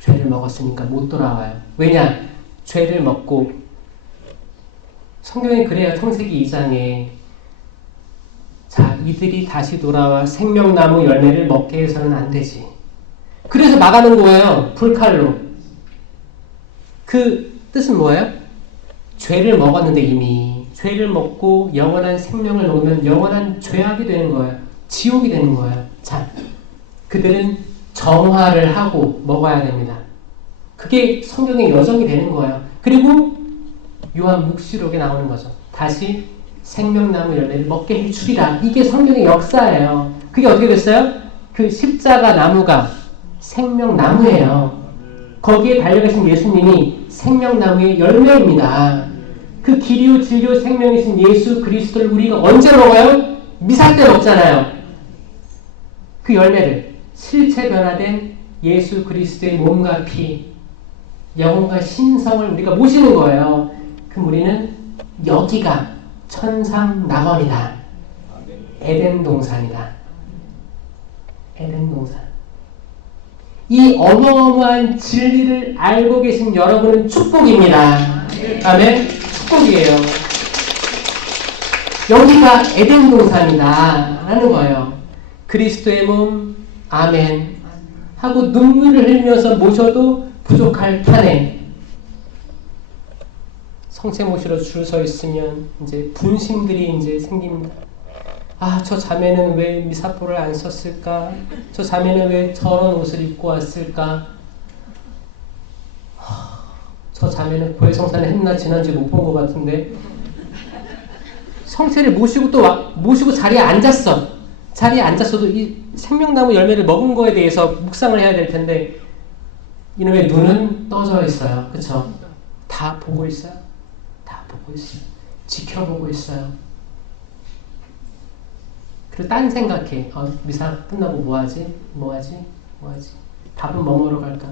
죄를 먹었으니까 못 돌아와요. 왜냐? 죄를 먹고 성경에 그래요. 창세기 2장에 자, 이들이 다시 돌아와 생명나무 열매를 먹게 해서는 안 되지. 그래서 막아놓은 거예요. 불칼로. 그 뜻은 뭐예요? 죄를 먹었는데 이미 죄를 먹고 영원한 생명을 먹으면 영원한 죄악이 되는 거예요. 지옥이 되는 거예요. 자, 그들은 정화를 하고 먹어야 됩니다. 그게 성경의 여정이 되는 거예요. 그리고 요한 묵시록에 나오는 거죠. 다시 생명나무 열매를 먹게 해주리라. 이게 성경의 역사예요. 그게 어떻게 됐어요? 그 십자가 나무가 생명나무예요. 거기에 달려가신 예수님이 생명나무의 열매입니다. 그 길이요 진리요 생명이신 예수 그리스도를 우리가 언제 먹어요? 미사 때 먹잖아요. 그 열매를 실체 변화된 예수 그리스도의 몸과 피, 영혼과 신성을 우리가 모시는 거예요. 그럼 우리는 여기가 천상 낙원이다. 에덴 동산이다. 에덴 동산. 이 어마어마한 진리를 알고 계신 여러분은 축복입니다. 아멘. 축복이에요. 여기가 에덴 동산이다 라는 거예요. 그리스도의 몸 아멘 하고 눈물을 흘리면서 모셔도 부족할 판에 성체 모시러 줄 서 있으면 이제 분심들이 이제 생깁니다. 아, 저 자매는 왜 미사포를 안 썼을까? 저 자매는 왜 저런 옷을 입고 왔을까? 저 자매는 고해성사는 했나 지난주에 못 본 것 같은데 성체를 모시고 모시고 자리에 앉았어. 자리에 앉았어도 이 생명나무 열매를 먹은 거에 대해서 묵상을 해야 될 텐데 이놈의 눈은 떠져 있어요. 그쵸? 다 보고 있어요. 다 보고 있어요. 지켜보고 있어요. 그리고 딴 생각해. 미사 끝나고 뭐하지? 밥은 뭐 먹으러 갈까?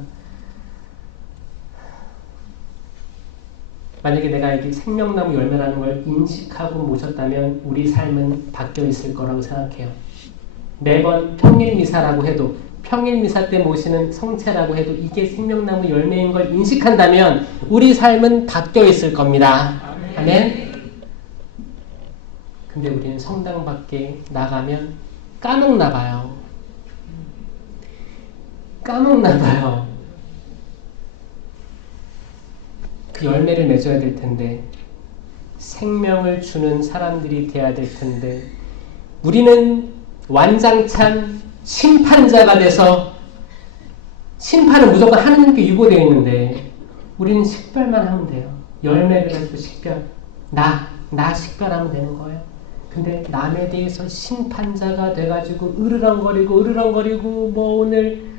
만약에 내가 이게 생명나무 열매라는 걸 인식하고 모셨다면 우리 삶은 바뀌어 있을 거라고 생각해요. 매번 평일미사라고 해도 평일미사 때 모시는 성체라고 해도 이게 생명나무 열매인 걸 인식한다면 우리 삶은 바뀌어 있을 겁니다. 아멘. 근데 우리는 성당 밖에 나가면 까먹나 봐요. 그 열매를 맺어야 될 텐데 생명을 주는 사람들이 돼야 될 텐데 우리는 완장찬 심판자가 돼서 심판은 무조건 하느님께 유보되어 있는데 우리는 식별만 하면 돼요. 열매를 가지고 식별. 나 식별하면 되는 거예요. 근데 남에 대해서 심판자가 돼가지고 으르렁거리고 뭐 오늘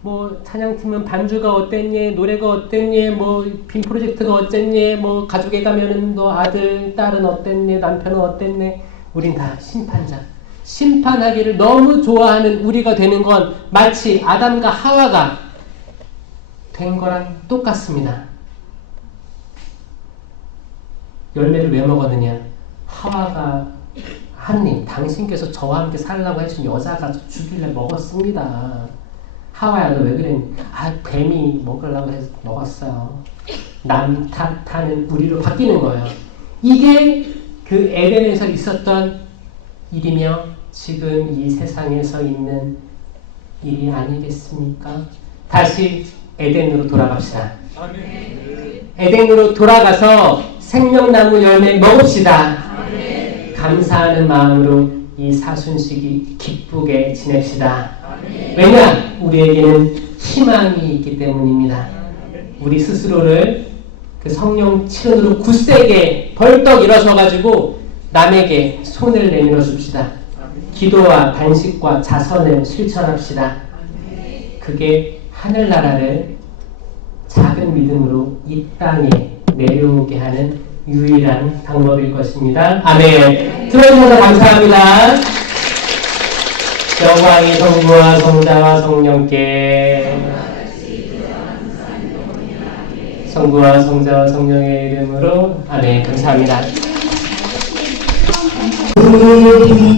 뭐 찬양팀은 반주가 어땠니, 노래가 어땠니, 뭐 빔 프로젝트가 어땠니, 뭐 가족에 가면은 너 아들, 딸은 어땠니, 남편은 어땠니. 우린 다 심판자. 심판하기를 너무 좋아하는 우리가 되는 건 마치 아담과 하와가 된 거랑 똑같습니다. 열매를 왜 먹었느냐? 하와가 하느님, 당신께서 저와 함께 살라고 해준 여자가 주길래 먹었습니다. 하와야, 너 왜 그랬니? 뱀이 먹으려고 해서 먹었어요. 남 탓하는 우리로 바뀌는 거예요. 이게 그 에덴에서 있었던 일이며 지금 이 세상에서 있는 일이 아니겠습니까? 다시 에덴으로 돌아갑시다. 에덴으로 돌아가서 생명나무 열매 먹읍시다. 감사하는 마음으로 이 사순식이 기쁘게 지냅시다. 왜냐? 우리에게는 희망이 있기 때문입니다. 우리 스스로를 그 성령 치른으로 굳세게 벌떡 일어서가지고 남에게 손을 내밀어 줍시다. 기도와 단식과 자선을 실천합시다. 그게 하늘나라를 작은 믿음으로 이 땅에 내려오게 하는 유일한 방법일 것입니다. 아멘. 들어주셔서 감사합니다. 영광이 성부와 성자와 성령께, 성부와 성자와 성령의 이름으로 아멘. 감사합니다.